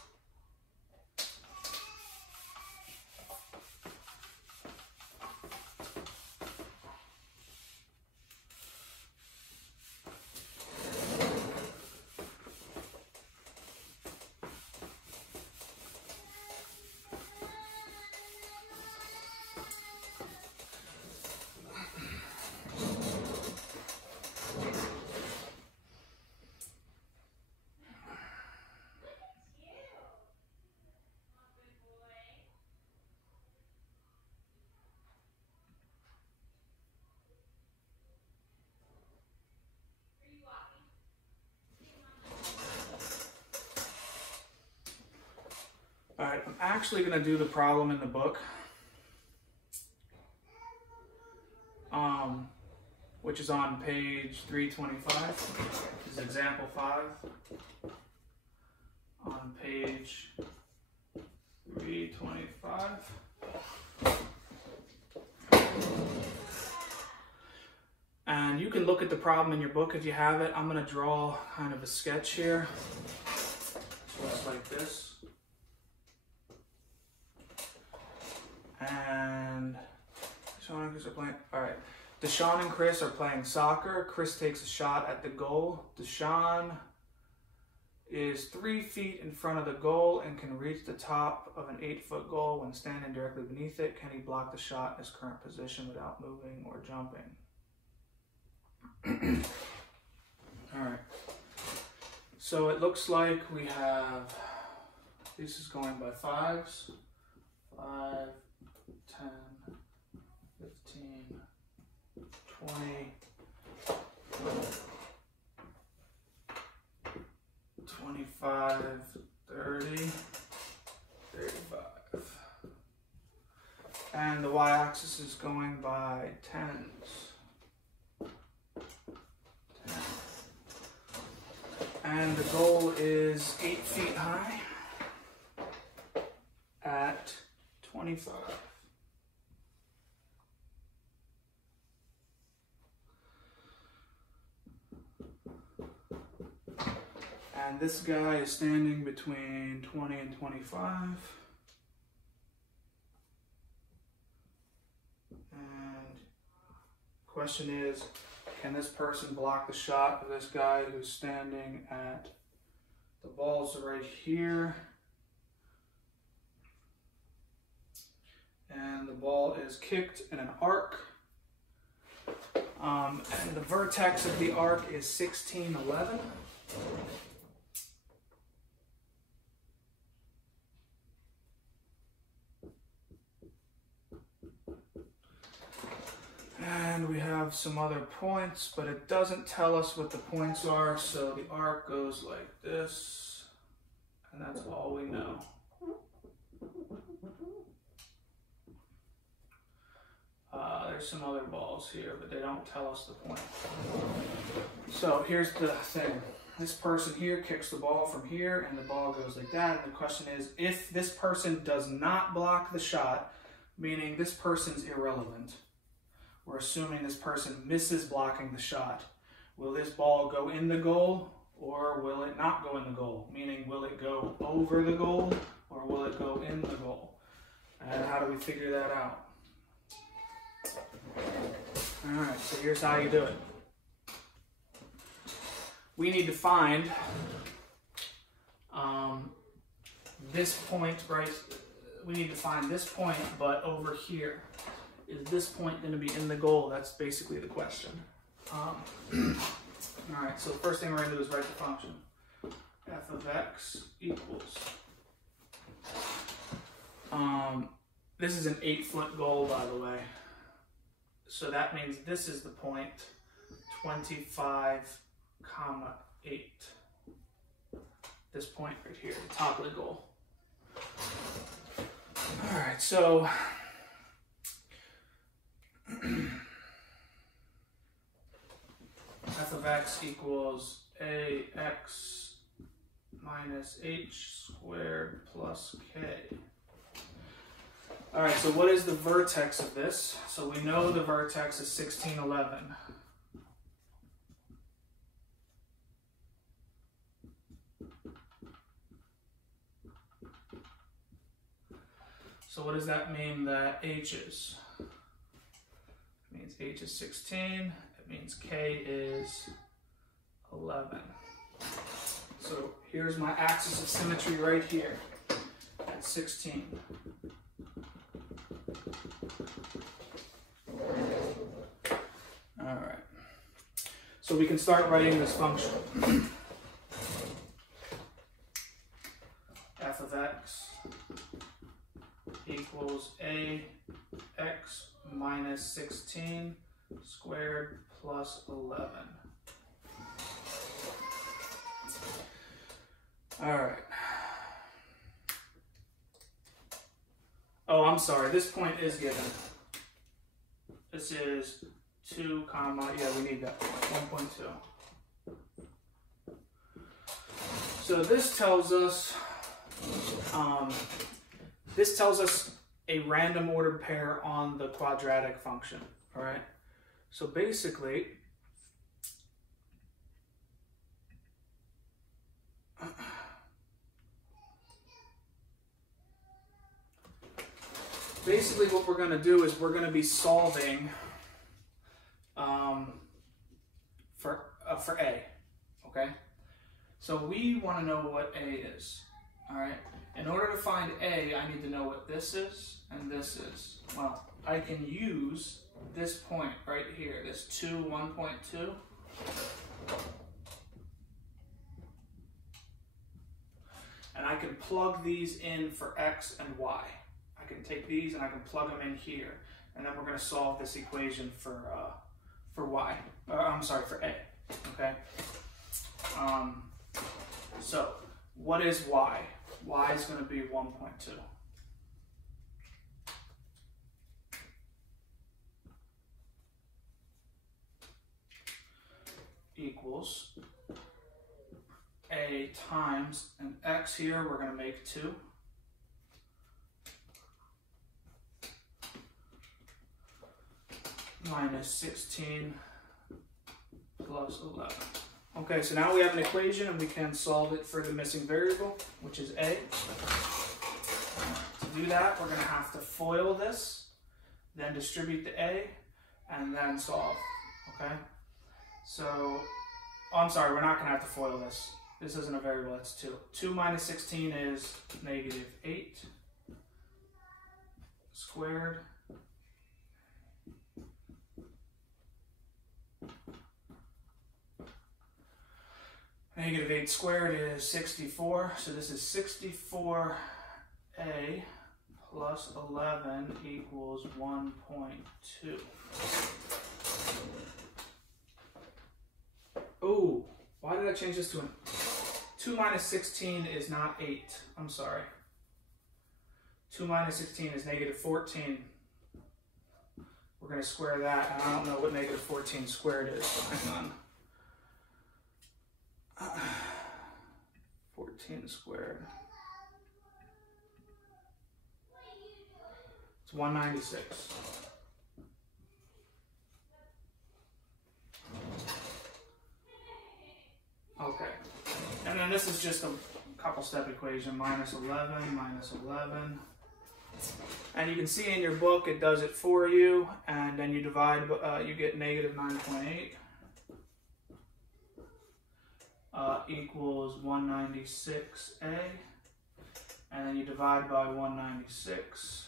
All right, I'm actually going to do the problem in the book, which is on page 325. This is example 5 on page 325. And you can look at the problem in your book if you have it. I'm going to draw kind of a sketch here. Just like this. And Deshaun and Chris are playing. All right. Deshaun and Chris are playing soccer. Chris takes a shot at the goal. Deshaun is 3 feet in front of the goal and can reach the top of an 8-foot goal when standing directly beneath it. Can he block the shot in his current position without moving or jumping? All right. So it looks like we have, this is going by 5s. 5, 10, 15, 20, 25, 30, 35. And the y-axis is going by 10s. 10. And the goal is 8 feet high at 25. And this guy is standing between 20 and 25. And the question is, can this person block the shot of this guy who's standing at, the ball's right here. And the ball is kicked in an arc. And the vertex of the arc is 1611. And we have some other points, but it doesn't tell us what the points are, so the arc goes like this, and that's all we know. There's some other balls here, but they don't tell us the point. So here's the thing. This person here kicks the ball from here, and the ball goes like that. And the question is, if this person does not block the shot, meaning this person's irrelevant, we're assuming this person misses blocking the shot, will this ball go in the goal, or will it not go in the goal? Meaning, will it go over the goal, or will it go in the goal? And how do we figure that out? Alright, so here's how you do it. We need to find this point, right? We need to find this point, but over here. Is this point going to be in the goal? That's basically the question. Alright, so the first thing we're going to do is write the function. F of x equals. This is an 8-foot goal, by the way. So that means this is the point, 25, 8. This point right here, the top of the goal. All right, so f of x equals ax minus h squared plus k. All right, so what is the vertex of this? So we know the vertex is 1611. So what does that mean that h is? It means h is 16. It means k is 11. So here's my axis of symmetry right here at 16. All right. So we can start writing this function. F of x equals ax minus 16 squared plus 11. All right. Oh, I'm sorry. This point is given. This is 2 comma, yeah, we need that, 1.2. So this tells us a random ordered pair on the quadratic function, all right? So basically, what we're going to do is we're going to be solving for a, okay? So we want to know what a is, all right? In order to find a, I need to know what this is and this is. Well, I can use this point right here, this 2, 1.2. And I can plug these in for x and y. I can take these and I can plug them in here. And then we're going to solve this equation for y. I'm sorry, for a. Okay? So, what is y? Y is going to be 1.2. Equals a times an x here, we're going to make 2. Minus 16 plus 11. Okay, so now we have an equation and we can solve it for the missing variable, which is a. To do that, we're going to have to FOIL this, then distribute the a, and then solve. Okay? So, oh, I'm sorry, we're not going to have to FOIL this. This isn't a variable, that's 2. 2 minus 16 is negative 8 squared. Negative 8 squared is 64, so this is 64a plus 11 equals 1.2. Oh, why did I change this to an 2 minus 16 is not 8. I'm sorry. 2 minus 16 is negative 14. We're going to square that, and I don't know what negative 14 squared is, so hang on. 14 squared. It's 196. Okay. And then this is just a couple step equation, minus 11, minus 11. And you can see in your book it does it for you, and then you divide, you get negative 9.8. Equals 196a, and then you divide by 196,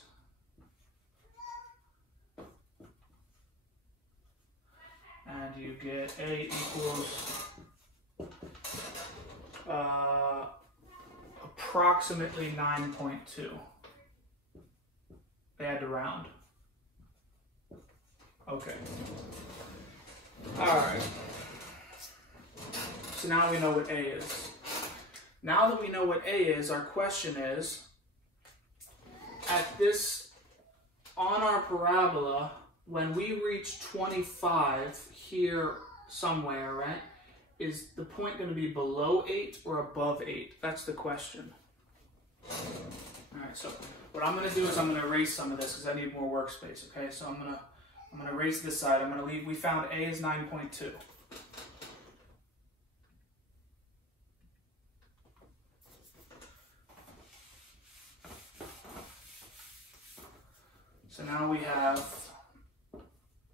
and you get a equals approximately 9.2. They had to round. Okay. All right. So now we know what a is. Now that we know what a is, our question is, on our parabola, when we reach 25 here somewhere, right, is the point going to be below 8 or above 8? That's the question. All right, so what I'm going to do is I'm going to erase some of this because I need more workspace, okay? So I'm going to erase this side. I'm going to leave, we found a is 9.2.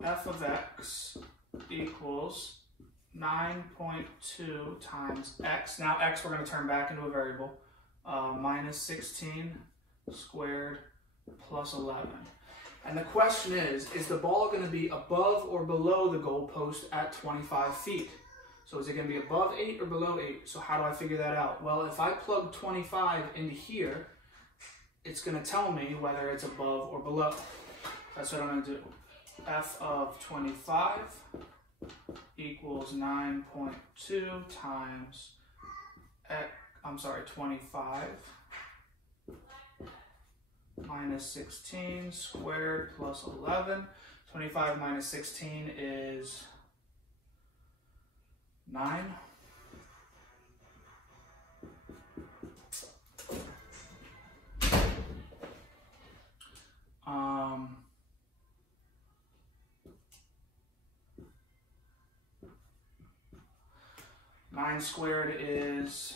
f of x equals 9.2 times x. Now x we're going to turn back into a variable. Minus 16 squared plus 11. And the question is the ball going to be above or below the goalpost at 25 feet? So is it going to be above 8 or below 8? So how do I figure that out? Well, if I plug 25 into here, it's going to tell me whether it's above or below. That's what I'm going to do. F of 25 equals 9.2 times 25 minus 16 squared plus 11. 25 minus 16 is 9. Nine squared is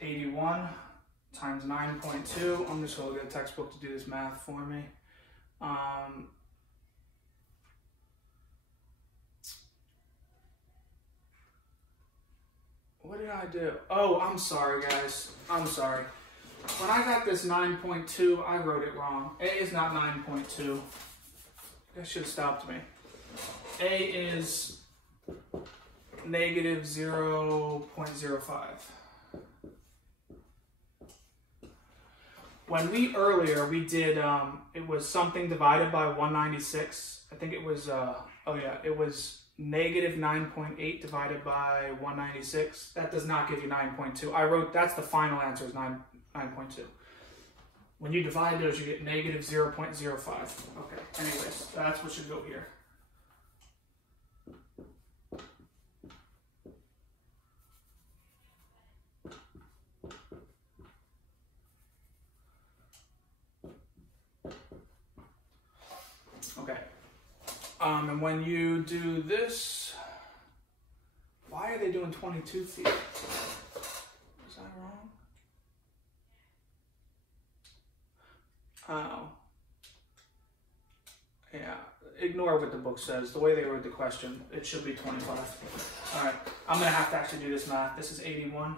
81 times 9.2. I'm just going to get a textbook to do this math for me. What did I do? Oh, I'm sorry, guys. I'm sorry. When I got this 9.2, I wrote it wrong. A is not 9.2. That should have stopped me. A is negative 0.05. When we earlier did, it was something divided by 196. I think it was, it was negative 9.8 divided by 196. That does not give you 9.2. I wrote, that's the final answer is 9.2. When you divide those, you get negative 0.05. Okay, anyways, that's what should go here. Okay, and when you do this, why are they doing 22 feet? Is that wrong? Oh. Yeah, ignore what the book says. The way they wrote the question, it should be 25. All right, I'm gonna have to actually do this math. This is 81.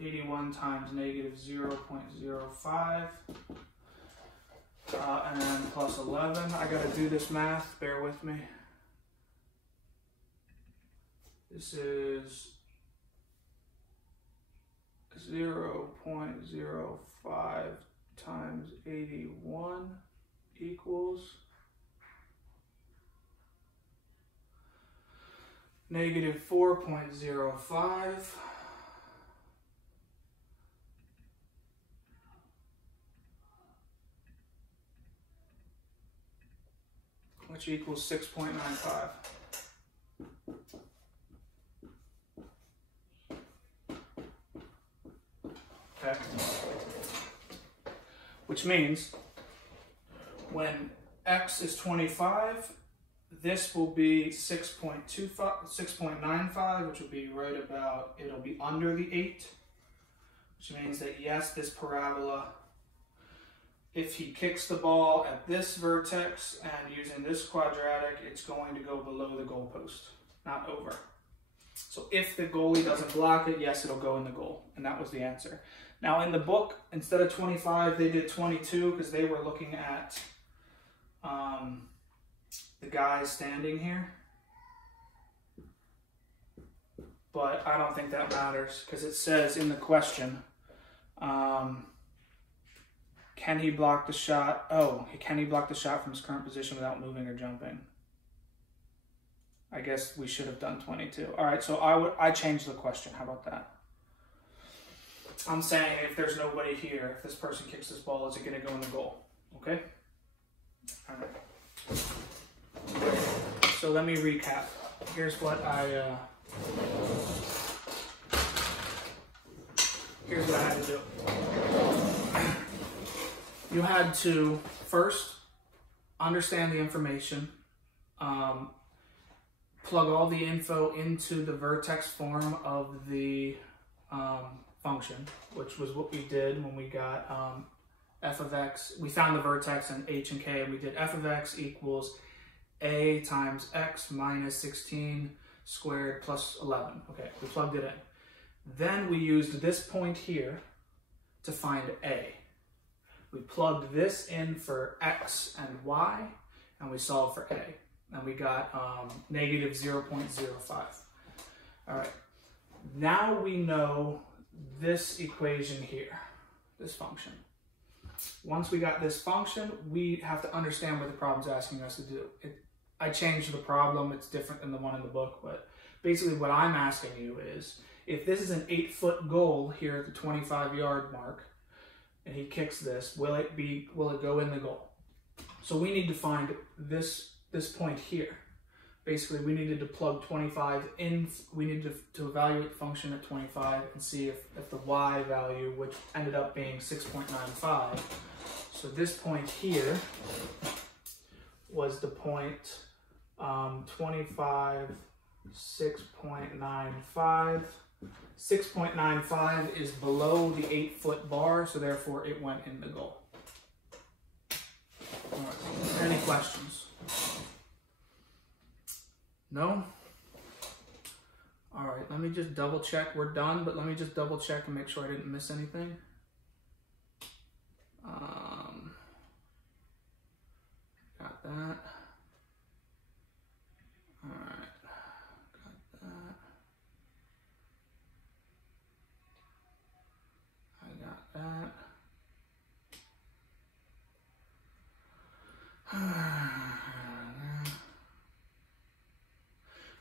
81 times negative 0.05. And then plus 11. I gotta do this math, bear with me. This is 0.05 times 81 equals negative 4.05. Which equals 6.95. Okay. Which means when x is 25, this will be 6.95, which will be right about, it'll be under the 8, which means that yes, this parabola, if he kicks the ball at this vertex and using this quadratic, it's going to go below the goalpost, not over. So if the goalie doesn't block it, yes, it'll go in the goal. And that was the answer. Now in the book, instead of 25, they did 22 because they were looking at the guy standing here. But I don't think that matters because it says in the question, can he block the shot? Oh, can he block the shot from his current position without moving or jumping? I guess we should have done 22. All right, so I changed the question. How about that? I'm saying if there's nobody here, if this person kicks this ball, is it going to go in the goal? Okay? All right. So let me recap. Here's what I had to do. You had to first understand the information, plug all the info into the vertex form of the function, which was what we did when we got f of x, we found the vertex in h and k, and we did f of x equals a times x minus 16 squared plus 11. Okay, we plugged it in. Then we used this point here to find a. We plugged this in for x and y, and we solved for a. And we got negative 0.05. All right, now we know this equation here, this function. Once we got this function, we have to understand what the problem's asking us to do. I changed the problem, it's different than the one in the book, but basically what I'm asking you is, if this is an 8-foot goal here at the 25-yard mark, and he kicks this, will it go in the goal? So we need to find this point here. Basically, we needed to plug 25 in, we needed to evaluate the function at 25 and see if the y value, which ended up being 6.95. So this point here was the point 25, 6.95. 6.95 is below the 8-foot bar, so therefore it went in the goal. All right. Any questions? No? All right, let me just double check. We're done, but let me just double check and make sure I didn't miss anything. Got that. All right, got that. I got that.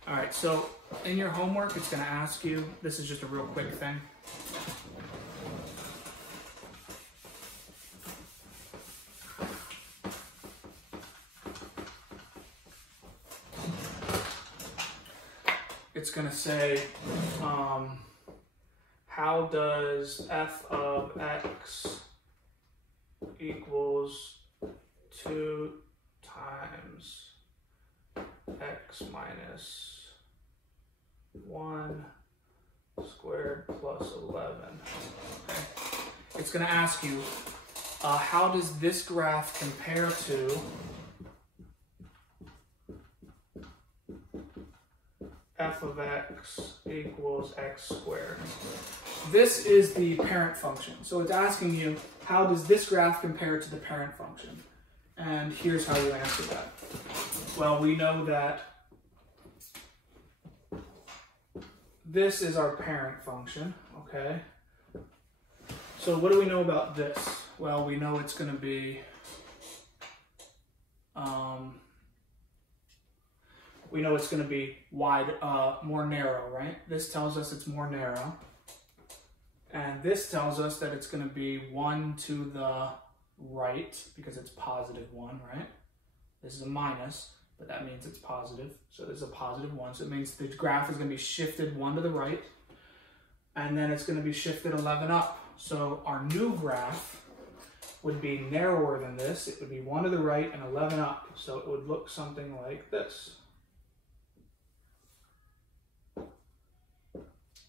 All right, so in your homework, it's going to ask you, this is just a real quick thing. It's going to say, how does f of x equals 2 times x minus 1 squared plus 11. Okay. It's going to ask you, how does this graph compare to f of x equals x squared? This is the parent function. So it's asking you, how does this graph compare to the parent function? And here's how you answer that. Well, we know that this is our parent function, okay? So what do we know about this? Well, we know it's going to be, wide, more narrow, right? This tells us it's more narrow. And this tells us that it's going to be 1 to the right, because it's positive 1, right? This is a minus, but that means it's positive. So this is a positive 1. So it means the graph is going to be shifted 1 to the right, and then it's going to be shifted 11 up. So our new graph would be narrower than this. It would be 1 to the right and 11 up. So it would look something like this.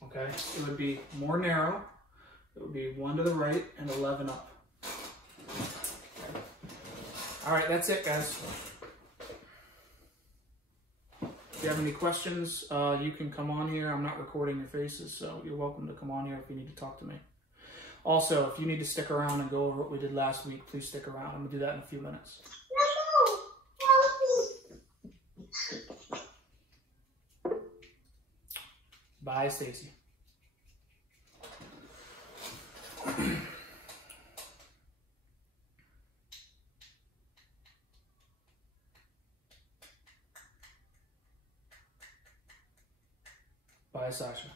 Okay, it would be more narrow. It would be 1 to the right and 11 up. Okay. All right, that's it, guys. If you have any questions, you can come on here. I'm not recording your faces, so you're welcome to come on here if you need to talk to me. Also, if you need to stick around and go over what we did last week, please stick around. I'm going to do that in a few minutes. Bye, Stacy. Bye, Sasha.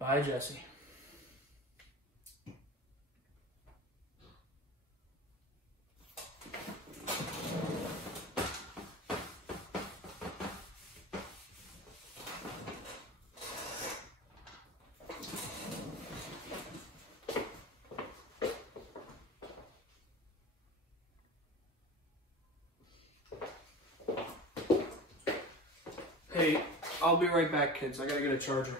Bye, Jesse. Hey, I'll be right back, kids. I gotta get a charger.